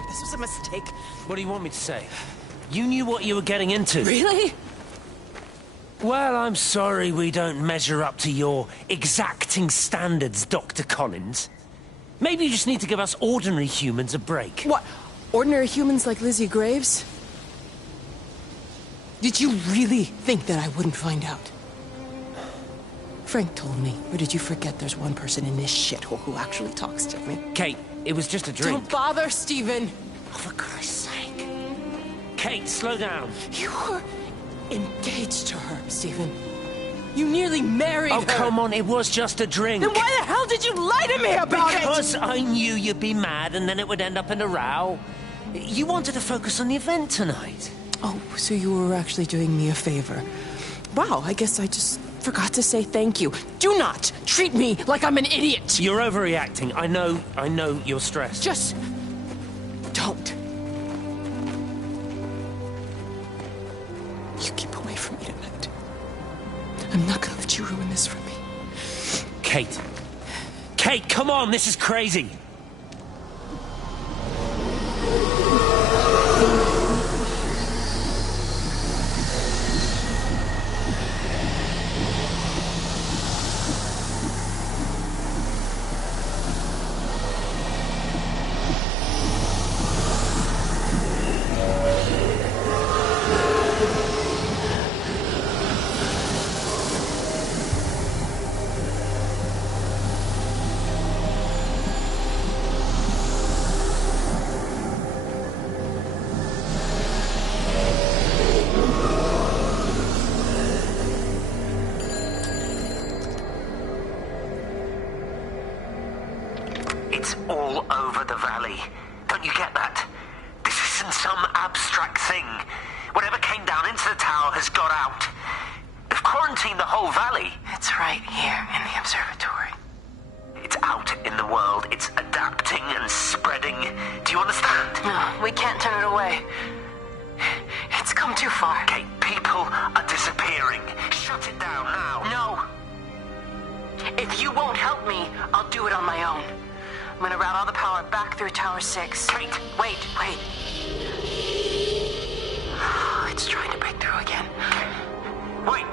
This was a mistake. What do you want me to say? You knew what you were getting into. Really? Well, I'm sorry we don't measure up to your exacting standards, Dr. Collins. Maybe you just need to give us ordinary humans a break. What? Ordinary humans like Lizzie Graves? Did you really think that I wouldn't find out? Frank told me. Or did you forget there's one person in this shithole who actually talks to me? Kate, it was just a drink. Don't bother, Stephen! Oh, for Christ's sake. Kate, slow down. You were engaged to her, Stephen. You nearly married her. Oh, come on, it was just a drink. Then why the hell did you lie to me about it? Because I knew you'd be mad and then it would end up in a row. You wanted to focus on the event tonight. Oh, so you were actually doing me a favor. Wow, I guess I just forgot to say thank you. Do not treat me like I'm an idiot. You're overreacting. I know you're stressed. Just don't. You keep away from me tonight. I'm not gonna let you ruin this for me. Kate. Kate, come on, this is crazy. It's all over the valley. Don't you get that? This isn't some abstract thing. Whatever came down into the tower has got out. They've quarantined the whole valley. It's right here in the observatory. It's out in the world. It's adapting and spreading. Do you understand? No, we can't turn it away. It's come too far. Okay, people are disappearing. do it on my own. I'm gonna route all the power back through Tower 6. Wait. It's trying to break through again. Wait!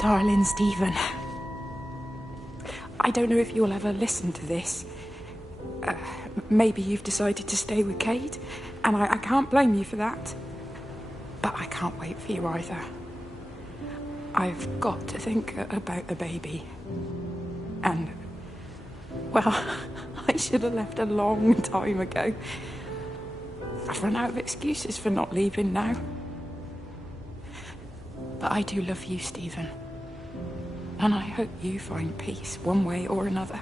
Darling Stephen, I don't know if you'll ever listen to this. Maybe you've decided to stay with Kate, and I can't blame you for that. But I can't wait for you either. I've got to think about the baby. And, well, I should have left a long time ago. I've run out of excuses for not leaving now. But I do love you, Stephen. And I hope you find peace one way or another.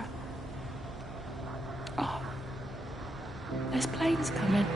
Oh, there's planes coming.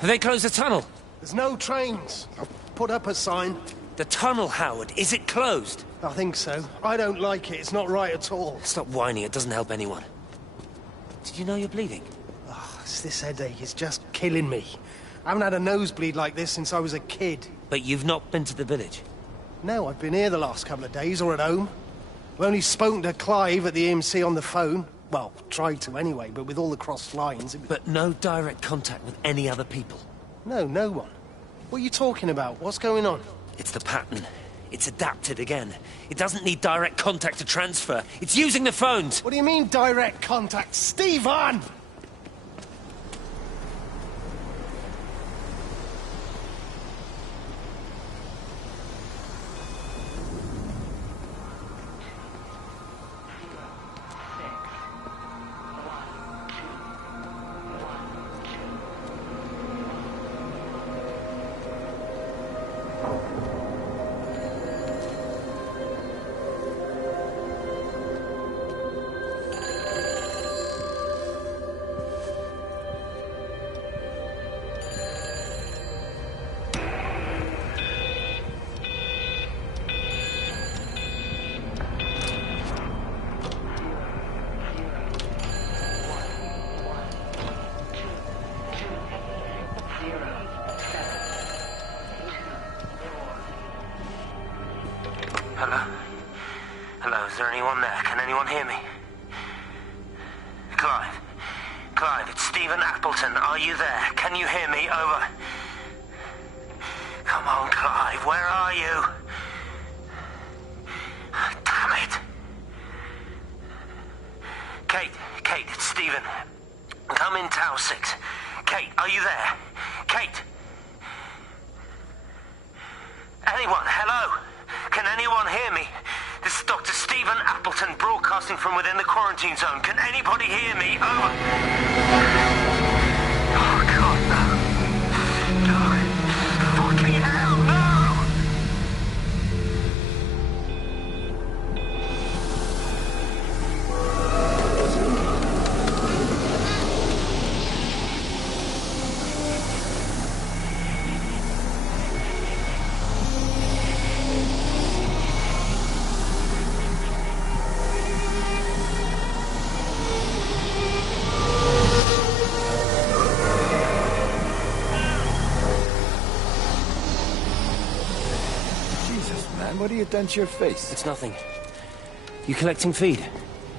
Have they closed the tunnel? There's no trains. I've put up a sign. The tunnel, Howard, is it closed? I think so. I don't like it. It's not right at all. Stop whining, it doesn't help anyone. Did you know you're bleeding? Oh, it's this headache. It's just killing me. I haven't had a nosebleed like this since I was a kid. But you've not been to the village? No, I've been here the last couple of days, or at home. I've only spoken to Clive at the EMC on the phone. Well, tried to anyway, but with all the crossed lines... But no direct contact with any other people? No, no one. What are you talking about? What's going on? It's the pattern. It's adapted again. It doesn't need direct contact to transfer. It's using the phones. What do you mean, direct contact? Stephen! Hello? Hello, is there anyone there? Can anyone hear me? Clive? Clive, it's Stephen Appleton. Are you there? Can you hear me? Over. Come on, Clive, where are you? Damn it! Kate, it's Stephen. Come in Tower 6. Kate, are you there? Kate? Anyone? Hello? Can anyone hear me? This is Dr. Stephen Appleton broadcasting from within the quarantine zone. Can anybody hear me? Over. Oh, God, no. No. Fucking hell, no! What have you done to your face? It's nothing. You collecting feed?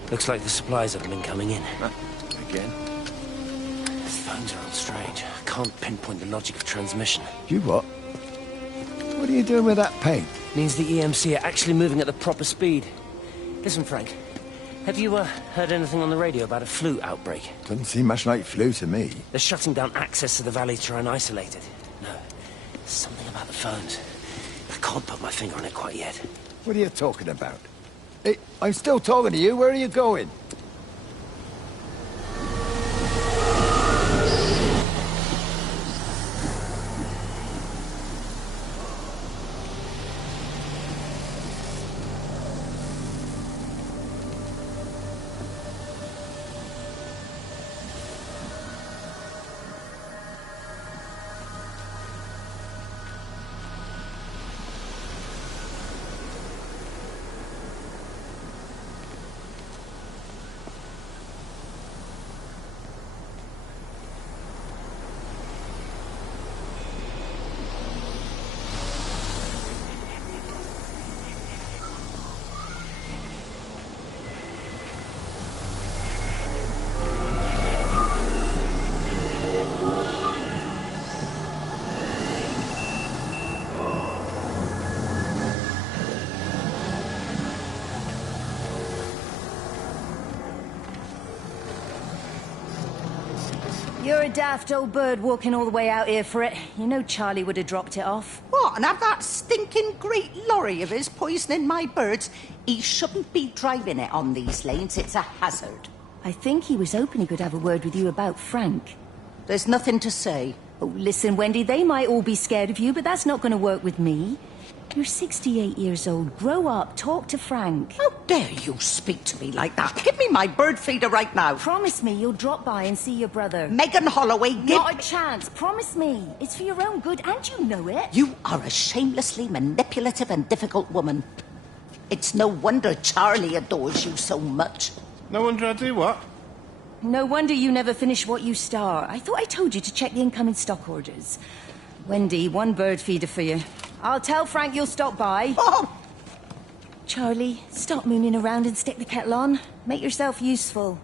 Looks like the supplies haven't been coming in. Again? These phones are all strange. I can't pinpoint the logic of transmission. You what? What are you doing with that paint? Means the EMC are actually moving at the proper speed. Listen, Frank. Have you heard anything on the radio about a flu outbreak? Doesn't seem much like flu to me. They're shutting down access to the valley to try and isolate it. No, there's something about the phones. I can't put my finger on it quite yet. What are you talking about? Hey, I'm still talking to you. Where are you going? You're a daft old bird walking all the way out here for it. You know Charlie would have dropped it off. What, and have that stinking great lorry of his poisoning my birds? He shouldn't be driving it on these lanes. It's a hazard. I think he was hoping he could have a word with you about Frank. There's nothing to say. Oh, listen, Wendy, they might all be scared of you, but that's not going to work with me. You're 68 years old. Grow up. Talk to Frank. How dare you speak to me like that? Give me my bird feeder right now. Promise me you'll drop by and see your brother. Megan Holloway, give... Not a chance. Promise me. It's for your own good, and you know it. You are a shamelessly manipulative and difficult woman. It's no wonder Charlie adores you so much. No wonder I do what? No wonder you never finish what you start. I thought I told you to check the incoming stock orders. Wendy, 1 bird feeder for you. I'll tell Frank you'll stop by. Oh! Charlie, stop mooning around and stick the kettle on. Make yourself useful.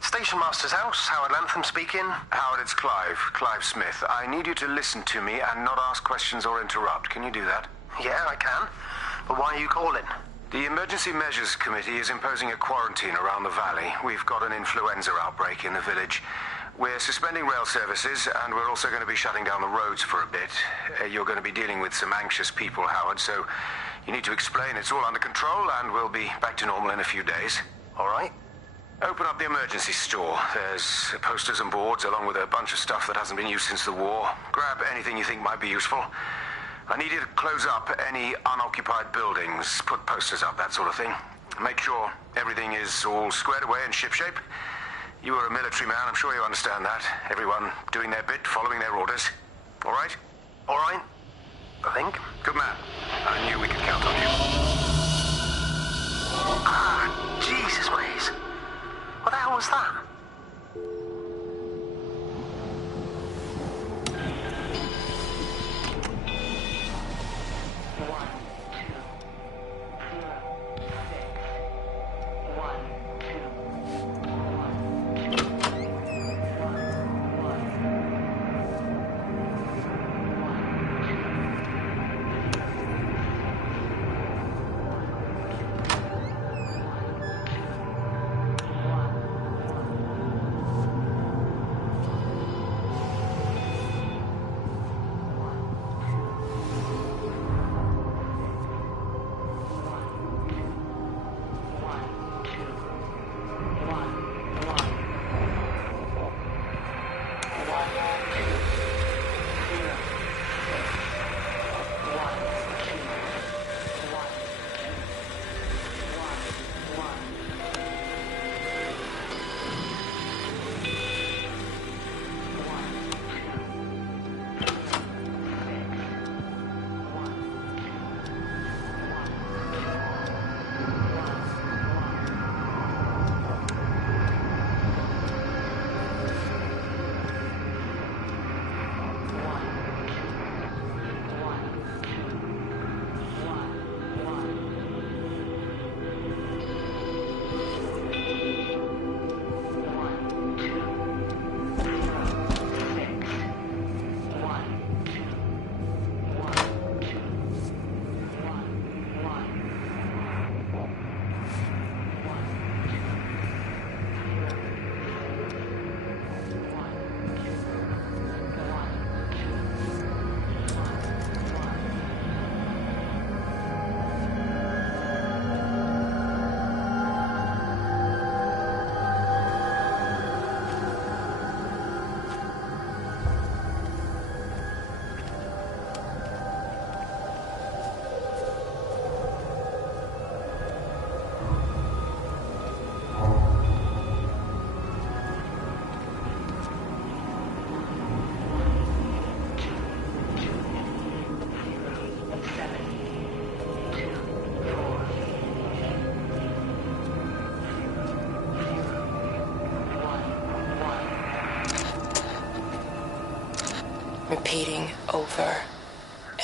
Station Master's house, Howard Lantham speaking. Howard, it's Clive. Clive Smith. I need you to listen to me and not ask questions or interrupt. Can you do that? Yeah, I can. But why are you calling? The Emergency Measures Committee is imposing a quarantine around the valley. We've got an influenza outbreak in the village. We're suspending rail services, and we're also going to be shutting down the roads for a bit. You're going to be dealing with some anxious people, Howard, so you need to explain it's all under control, and we'll be back to normal in a few days. All right. Open up the emergency store. There's posters and boards, along with a bunch of stuff that hasn't been used since the war. Grab anything you think might be useful. I need you to close up any unoccupied buildings, put posters up, that sort of thing. Make sure everything is all squared away and shipshape. You are a military man, I'm sure you understand that. Everyone doing their bit, following their orders. All right? All right. I think. Good man. I knew we could count on you. Ah, Jesus, Maze. What the hell was that? repeating over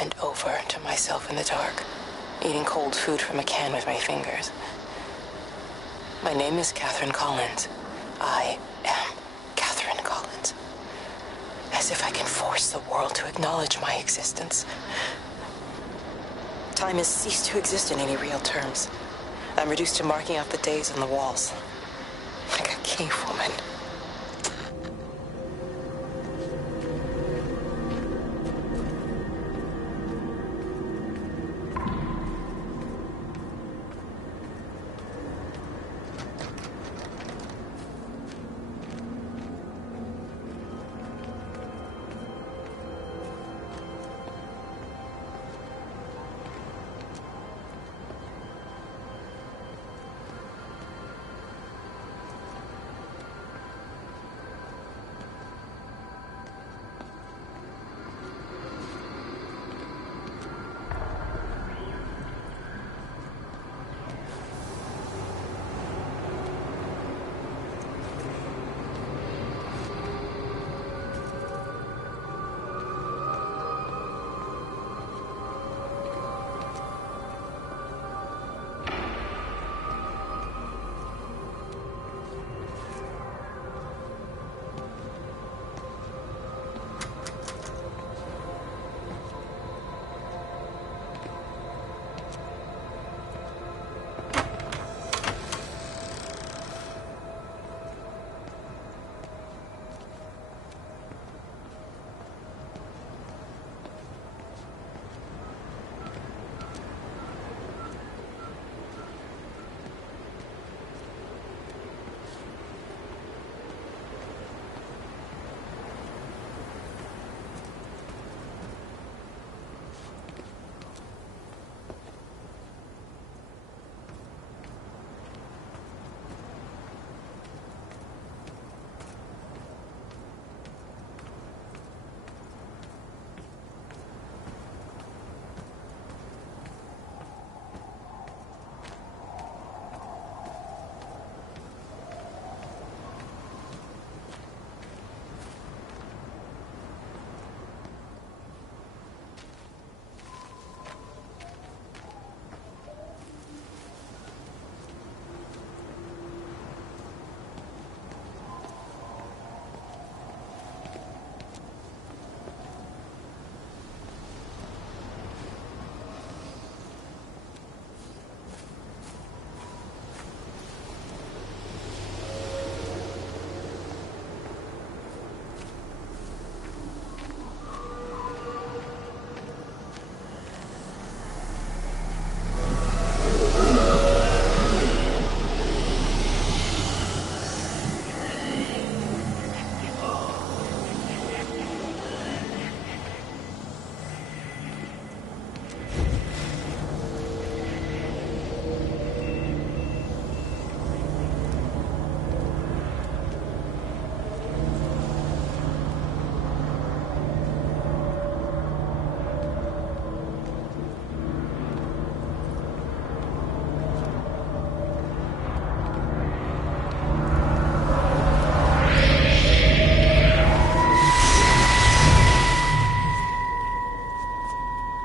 and over to myself in the dark, eating cold food from a can with my fingers. My name is Catherine Collins. I am Catherine Collins. As if I can force the world to acknowledge my existence. Time has ceased to exist in any real terms. I'm reduced to marking out the days on the walls. Like a cave woman.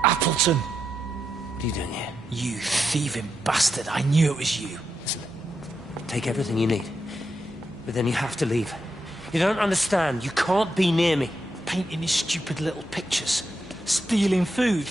Appleton! What are you doing here? You thieving bastard. I knew it was you. Listen, take everything you need. But then you have to leave. You don't understand. You can't be near me. Painting his stupid little pictures. Stealing food.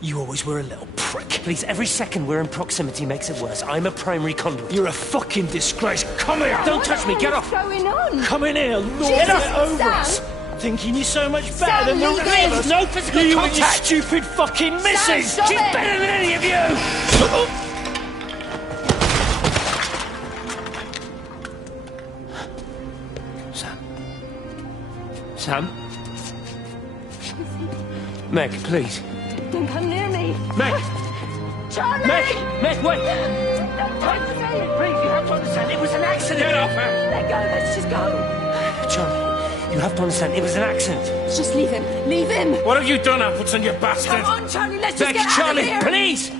You always were a little prick. Please, every second we're in proximity makes it worse. I'm a primary conduit. You're a fucking disgrace. Come here! Don't touch me! Get off! What's going on? Come in here, lord Jesus, it over Sam. us. Thinking you're so much better Sam, than the leave rest him. of us. No physical you and your contact. stupid fucking missus. stop She's it. better than any of you. Sam? Meg, please. Don't come near me. Meg! Charlie! Meg, wait! Don't touch me! Please, you have to understand, it was an accident! Get off her! Let go, let's just go. Charlie, you have to understand, it was an accident. Just leave him. Leave him. What have you done, Appleton, you bastard? Come on, Charlie, let's just Meg, get out Charlie, of here. please!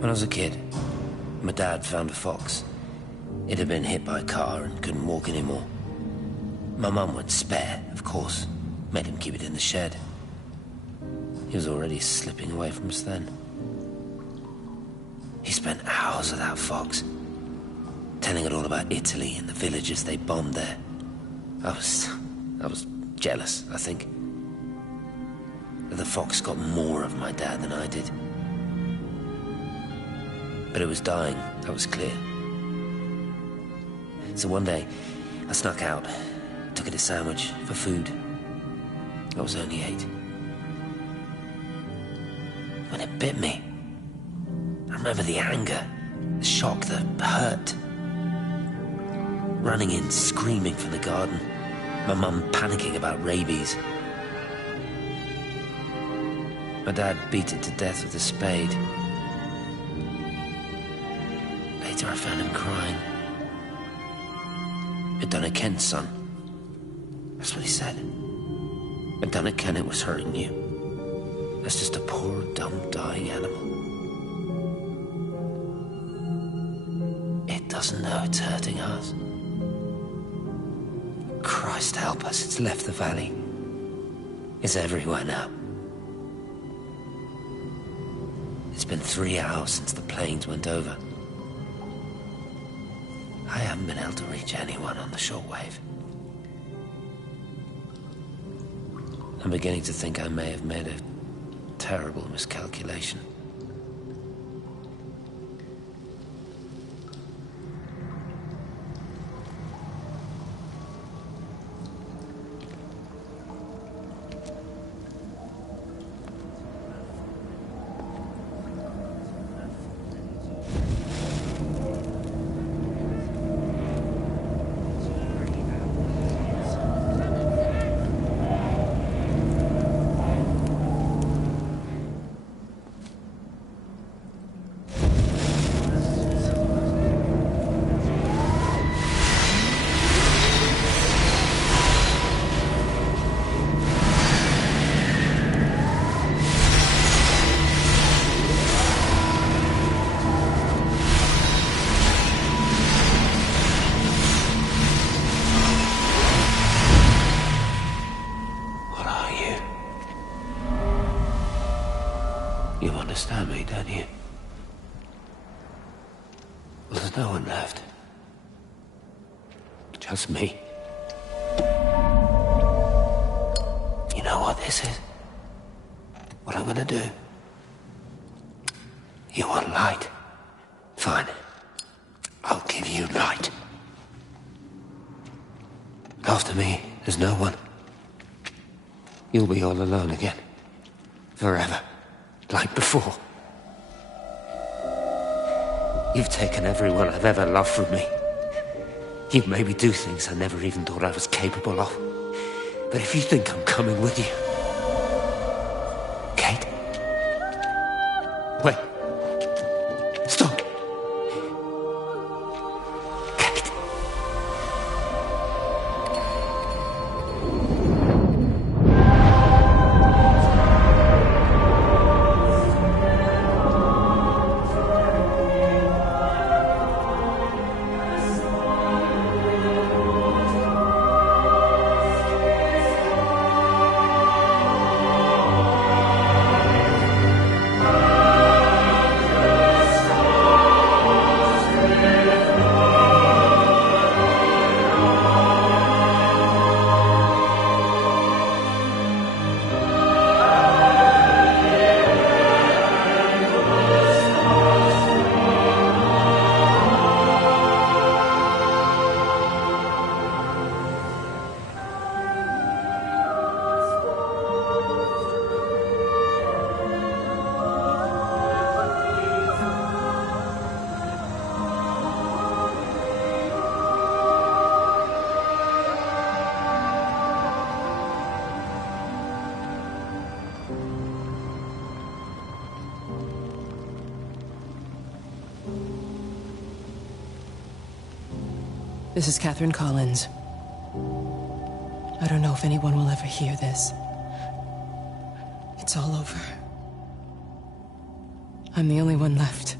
When I was a kid, my dad found a fox. It had been hit by a car and couldn't walk anymore. My mum went spare, of course. Made him keep it in the shed. He was already slipping away from us then. He spent hours with that fox, telling it all about Italy and the villages they bombed there. I was jealous, I think. That the fox got more of my dad than I did. But it was dying, that was clear. So one day, I snuck out, took it a sandwich for food. I was only 8. When it bit me, I remember the anger, the shock, the hurt. Running in, screaming from the garden. My mum panicking about rabies. My dad beat it to death with a spade. Later I found him crying. I'd done it, Ken's son. That's what he said. I'd done it, Ken, it was hurting you. That's just a poor, dumb, dying animal. It doesn't know it's hurting us. Christ help us, it's left the valley. It's everywhere now. It's been 3 hours since the planes went over. I haven't been able to reach anyone on the shortwave. I'm beginning to think I may have made a terrible miscalculation. You understand me, don't you? Well, there's no one left. Just me. You know what this is? What I'm gonna do? You want light? Fine. I'll give you light. After me, there's no one. You'll be all alone again. Forever. Like before. You've taken everyone I've ever loved from me. You've made me do things I never even thought I was capable of. But if you think I'm coming with you... Kate? Wait. Stop. Kate. This is Catherine Collins. I don't know if anyone will ever hear this. It's all over. I'm the only one left.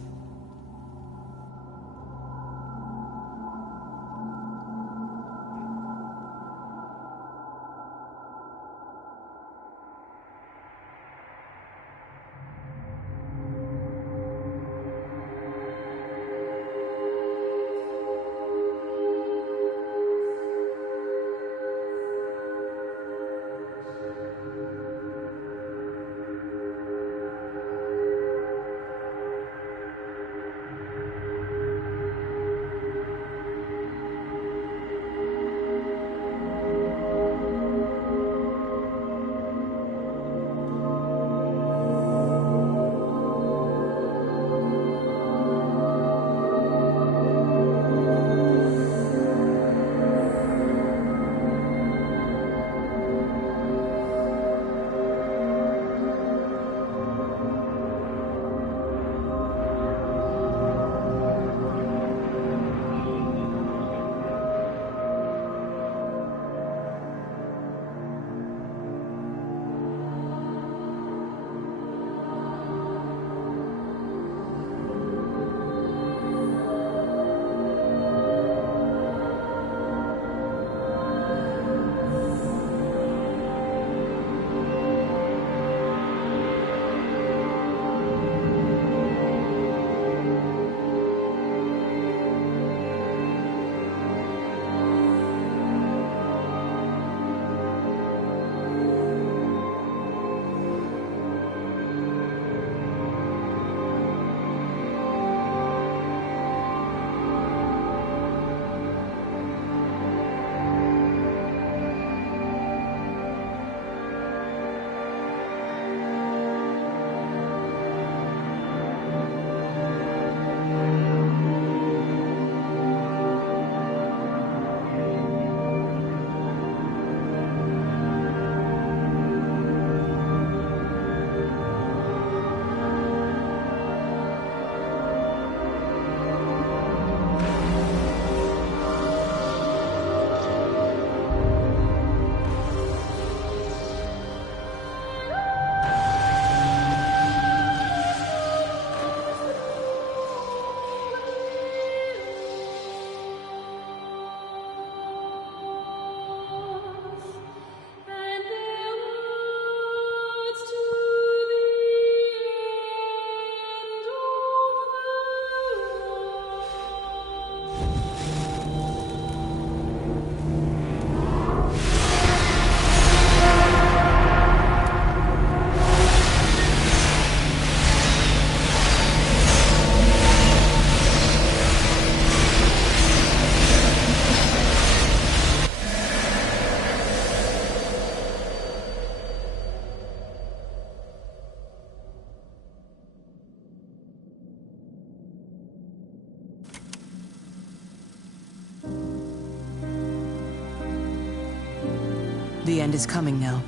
The end is coming now.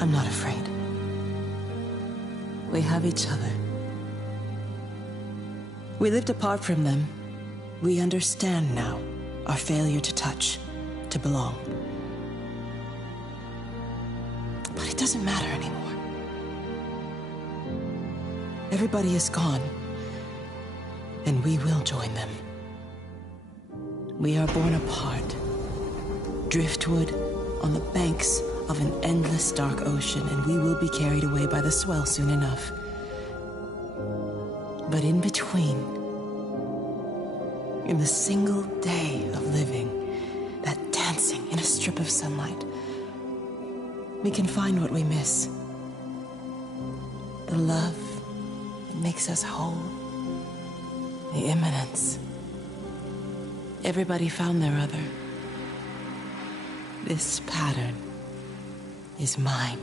I'm not afraid. We have each other. We lived apart from them. We understand now our failure to touch, to belong. But it doesn't matter anymore. Everybody is gone, and we will join them. We are born apart, driftwood on the banks of an endless dark ocean, and we will be carried away by the swell soon enough. But in between, in the single day of living, that dancing in a strip of sunlight, we can find what we miss. The love that makes us whole. The imminence. Everybody found their other. This pattern is mine.